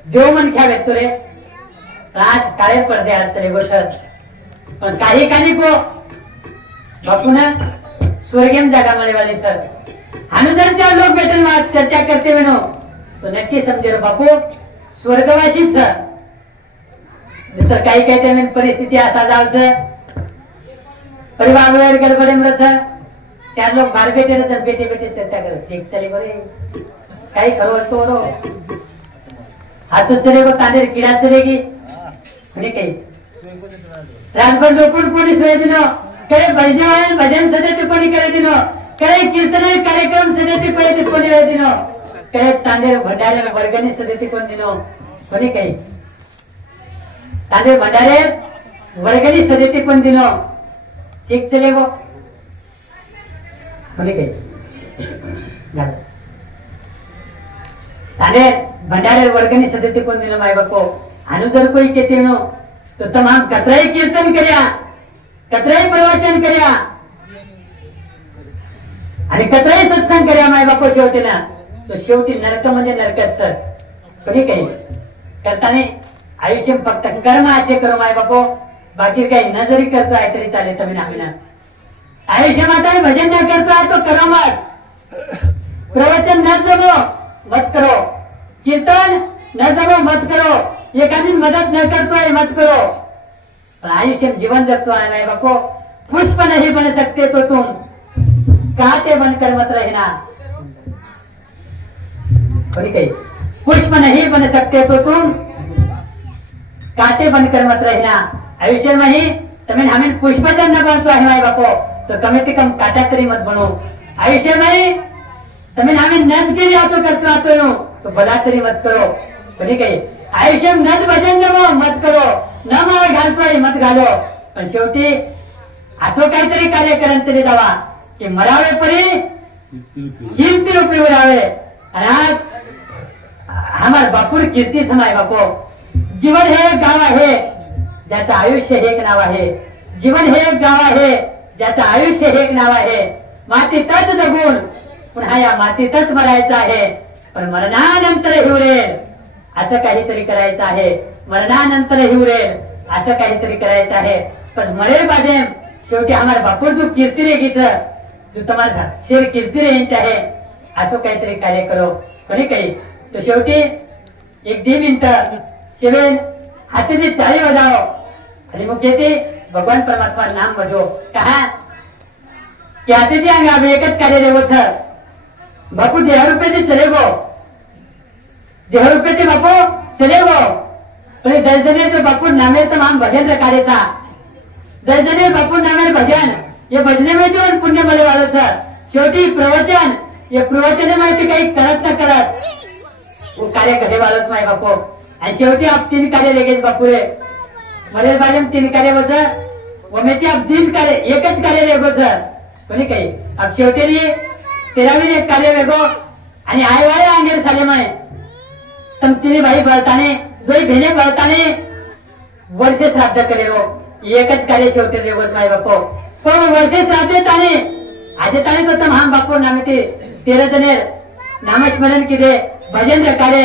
देव मन ख्या व्यक्तो रे आज काळे पडदे अडचणी गोष्ट पण काही काही को बापू ना स्वर्गीय जागा मिळवाली सर हनुमान चार लोग भेटून चर्चा करते म्हणून तो नक्की समजेल बापू स्वर्गवासीच तर काही काही टाइम परिस्थिती असा जावचं परिवार वेळ गडबडे मृत चार लोग बाहेर भेटे बेटे बेटे चर्चा करत ठीक चले बरे काही करो तो रो हाथ चले गो तांदे किडा चलेगी आणि काही रातभर लोकून कोणी सोय दिनो करे भजन भजन सध्या टिप्पणी करे दिनो करे कीर्तन कार्यक्रम सध्या टिप्पणी टिप्पणी वेळ दिनो करे तांदे भंडारे वर्गणी सध्या कोण दिनो कोणी काही तांदे भंडारे वर्गणी सध्या कोण दिनो ठीक चले गो कोणी काही तांदे भंडारे वर्गणी सध्या कोण दिनो माय बापो आनु जर कोई कहते नो तो तमाम कतराई कीर्तन कर्या कतराई प्रवचन कर्या आणि कतराई सत्संग कर्या माय बापो शेवटी ना तो शेवटी नरक म्हणजे नरकच सर कोणी काही करताना आयुष्य फक्त कर्म आचे करो माय बापो बाकी काही न जरी करतो आहे तरी चालेल तुम्ही ना आयुष्यात आहे भजन न करतो आहे तो करो मत प्रवचन न जमो मत करो कीर्तन न जमो मत करो एखादी मदत न करतो है मत करो पर आयुष्य जीवन जगतो है माय बापो पुष्प नहीं बन सकते तो तुम कांटे बनकर मत रहना कही पुष्प नहीं बन सकते तो तुम कांटे बनकर मत रहना आयुष्य में ही तमें हमें पुष्प जन न बनतो है माय बापो तो कम से कम काटा तरी मत बनो आयुष्य में तमें हमें नज के लिए आतो करतो आतो तो बला तरी मत करो कही आयुष्य नद भजन जमो मत करो न मावे घालतोय मत घालो पण शेवटी असो काहीतरी कार्य करून चले जावा की मरावे परी कीर्ती उपयोग राहावे आणि आज हमार बापूर कीर्ती समाय बापो जीवन हे एक गाव आहे ज्याचं आयुष्य हे एक नाव आहे जीवन हे एक गाव आहे ज्याचं आयुष्य हे एक नाव आहे मातीतच जगून पुन्हा या मातीतच मरायचं आहे पण मरणानंतर हिवरेल असं काहीतरी करायचं आहे मरणानंतर हिवरेल असं काहीतरी करायचं आहे पण मरे बाजेम शेवटी आम्हाला बापूर जो कीर्ती रेगीच जो तुम्हाला शेर कीर्ती रेंच आहे असं काहीतरी कार्य करो कोणी काही तो शेवटी एक 2 मिनिटं शिवेन हातीची टाळी वाजाव आणि मग येते भगवान परमात्मा नाम बजो कहा की हातीची अंग आम्ही एकच कार्य देवो सर बापू 10 रुपये चले गो 10 रुपये बापू चले गो पण 10 जने बापू नामे तमाम भजन रकारेचा 10 जने बापू नामे भजन ये भजने में जो पुण्य मिळे वालो सर शेवटी प्रवचन ये प्रवचन माहिती काही करत न करत वो कार्य करे वालोच माय बापू आणि शेवटी आप 3 कार्य लगेच बापू रे मरे बाजम 3 कार्य बस वो मेची आप 20 कार्य एकच कार्य रेगो सर कोणी काही अब शेवटी 13वी एक कार्य वेगो आणि आयवाय अंगेर साले माय तम 3 भाई बळताने जोई भेने बळताने वर्षे श्राद्ध करेलो एकच कार्य शेवटी रेगोच माय बापू तो वर्षे श्राद्ध ताने आजे ताने तो तम हम बापू नामे ते 13 जने नामस्मरण किदे भजन रकारे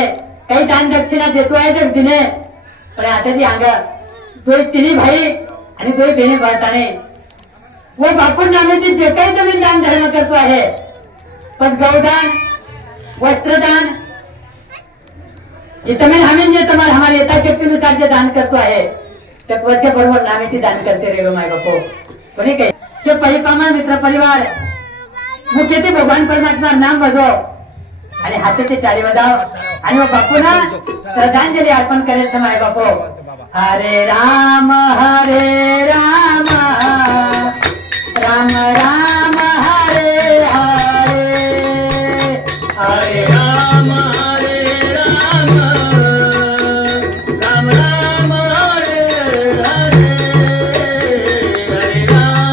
काही दान दक्षिणा देतो आहे जग दिने पण आता ती अंग जोई 3 भाई आणि जोई भेने बळताने वो बापू नामे ते जे काही तुम्ही दान धर्म करतो आहे पण गौदान वस्त्रदान ये तमें हमें जे तुम्हारे हमारे यथाशक्ति अनुसार जो दान करतो है त्या वर्ष बरोबर नामेची दान करते रे माय बापो कोणी काही शे परिपामा मित्र परिवार मुख्य ते भगवान परमात्मा नाम बजो आणि हाताचे टाळी वाजव आणि मग बापू ना श्रद्धांजली अर्पण करायचं माय बापो हरे राम राम राम हरे हरे हरे राम राम राम हरे हरे हरे राम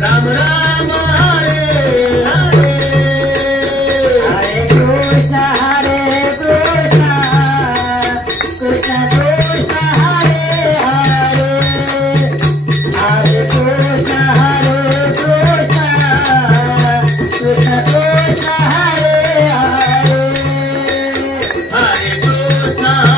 राम राम हरे हरे हरे कृष्ण कृष्ण कृष्ण हरे हरे हरे कृष्ण कृष्ण कृष्ण हरे हरे हरे कृष्ण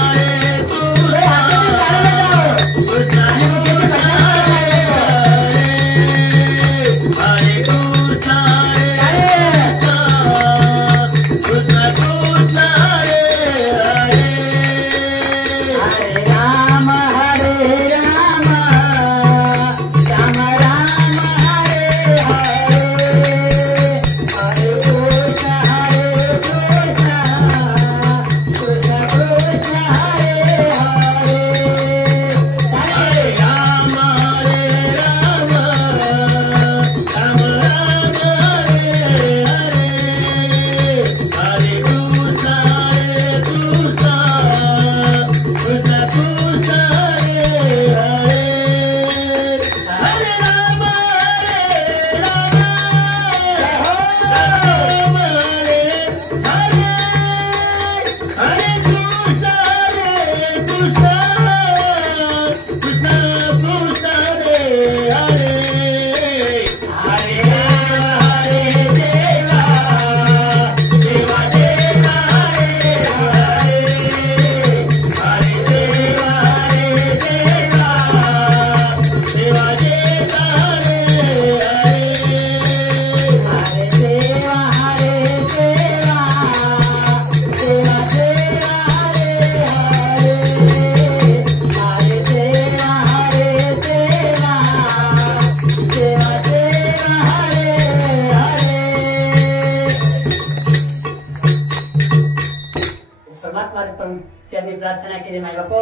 प्रार्थना केली माय बापो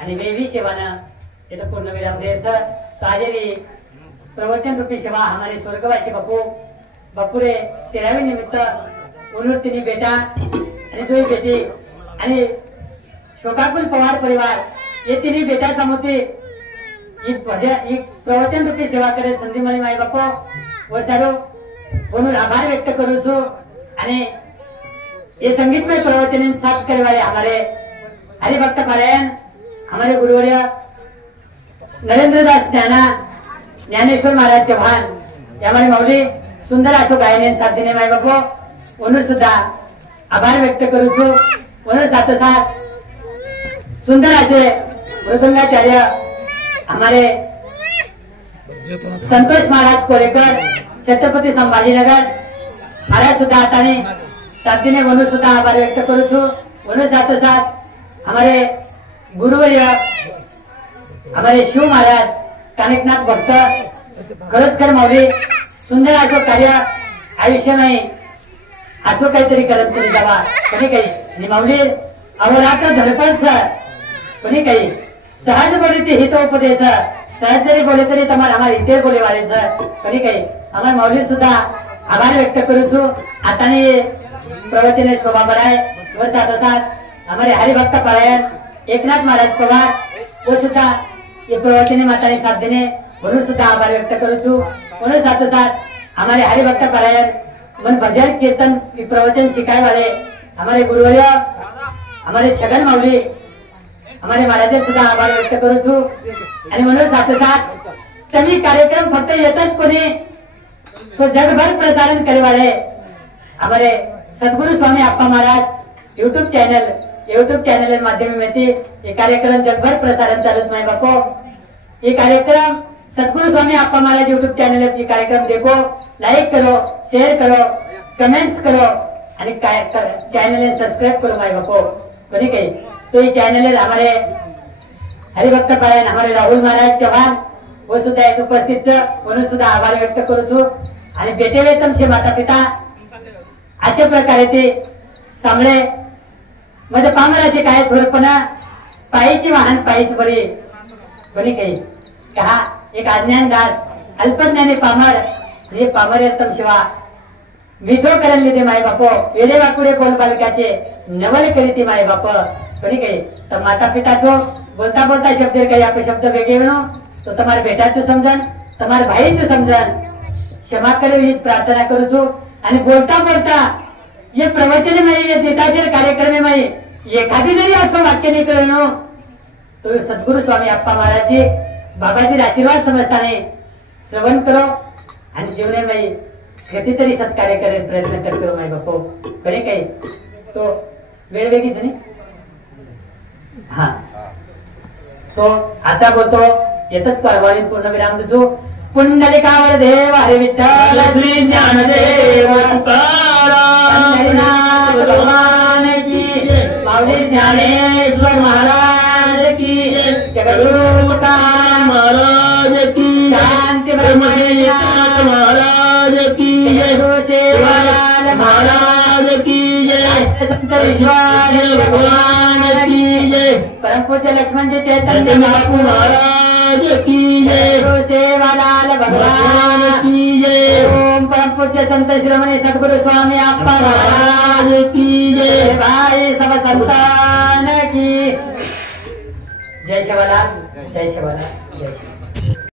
आणि वेवी सेवाना इथं पूर्ण विराम द्यायचं ताजेरी प्रवचन रूपी सेवा हमारे स्वर्गवासी बापूरे तेरावी निमित्त उन्नतीनी बेटा आणि दोन बेटी आणि शोकाकुल पवार परिवार ये तिन्ही बेटा समोती ही प्रवचन रूपी सेवा करे संधी मळी माय बापो व चारो म्हणून आभार व्यक्त करू छो आणि ये संगीतमय प्रवचन साथ करे वाले हमारे हरिभक्त पारायण हमारे गुरुवर्य नरेंद्र दास ज्ञानेश्वर महाराज चौहान यामुळे माऊली सुंदर असो गायने साथ देणे माय बापो म्हणून सुद्धा आभार व्यक्त करू छो म्हणून साथ सुंदर असे मृदंगाचार्य हमारे संतोष महाराज कोरेकर छत्रपति संभाजीनगर महाराज सुद्धा आता साथ देणे म्हणून सुद्धा आभार व्यक्त करू छो म्हणून साथ हमारे गुरुवर्य हमारे शिव महाराज कानिकनाथ भक्त खरंच माऊली सुंदर असो कार्य आयुष्यमय असो काहीतरी करत तरी जावा कोणी काही माऊली अवरात्र धडपड कोणी काही सहज बोली ते हित उपदेश सहज जरी बोले तरी तुम्हाला हमारे इथे बोले वाले कोणी काही हमारे माऊली सुद्धा आभार व्यक्त करू छो आता प्रवचन शोभा बढ़ाए व साथ हमारे हरिभक्त पारायण एकनाथ महाराज पवार वो सुद्धा ये प्रवचने माता ने साथ देने म्हणून सुद्धा आभार व्यक्त करू छो म्हणून साथ हमारे हरिभक्त पारायण मन भजन कीर्तन प्रवचन सिखाए वाले हमारे गुरुवर्य हमारे छगन माऊली हमारे महाराज सुद्धा आभार व्यक्त करू छो आणि म्हणून साथ तुम्ही कार्यक्रम फक्त येतच कोणी तो जगभर प्रसारण करे वाले हमारे सद्गुरु स्वामी अप्पा महाराज यूट्यूब चैनल के माध्यम में ये कार्यक्रम जगभर प्रसारण चालू है बापो ये कार्यक्रम सद्गुरु स्वामी अप्पा महाराज यूट्यूब चैनल ये कार्यक्रम देखो लाइक करो शेयर करो कमेंट्स करो आणि चॅनल सब्सक्राइब करो माय बापो कोणी काही तो ये चैनल है हमारे हरिभक्त परायण हमारे राहुल महाराज चव्हाण वो सुद्धा एक उपस्थित म्हणून सुद्धा आभार व्यक्त करू छु आणि भेटेले तुमचे माता पिता अशा प्रकारे ते सामळे मध्ये पामराचे काय थोरपणा पायीची वाहन पायीच बरी कोणी काही कहा एक अज्ञान दास अल्पज्ञानी पामर हे पामर एकदम शिवा मिठो करण लिहिते माय बाप वेले वाकुडे बोल बालकाचे नवल करीती माय बाप कोणी काही तर माता पिताचो बोलता बोलता शब्द काही आपण शब्द वेगळे म्हणू तो તમારે બેટાચું સમજણ તમારા ભાઈચું સમજણ क्षमा करे हीच प्रार्थना करू छु आणि बोलता बोलता ये प्रवचन में ये देताचे कार्यक्रम में एखादी जरी असं वाक्य निकळलो तो सद्गुरु स्वामी अप्पा महाराजजी बाबाजी आशीर्वाद समजताने श्रवण करो आणि जीवने में कितीतरी सत्कार्य करे प्रयत्न करतो माय बापो खरे काही तो वेळ वेगळीच नाही हा तो आता बोलतो येतच कारवारी पूर्ण विराम देतो पुंडलिकावर देव हरे विठ्ठल श्री ज्ञानदेव तुकाराम हरिनाथ भगवान की माऊली ज्ञानेश्वर महाराज की जगद्गुरु तुकाराम महाराज की शांती ब्रह्मनाथ महाराज की गुरु सेवालाल महाराज की जय संत विश्वास भगवान की जय परम पूज्य लक्ष्मण जी चैतन्य बापू महाराज महाराज की जय गुरु सेवालाल भगवान की जय ओम परम पूज्य संत श्रीमणी सद्गुरु स्वामी अप्पा महाराज की जय भाई सब संतान की जय शिवलाल जय शिवलाल जय शिवलाल।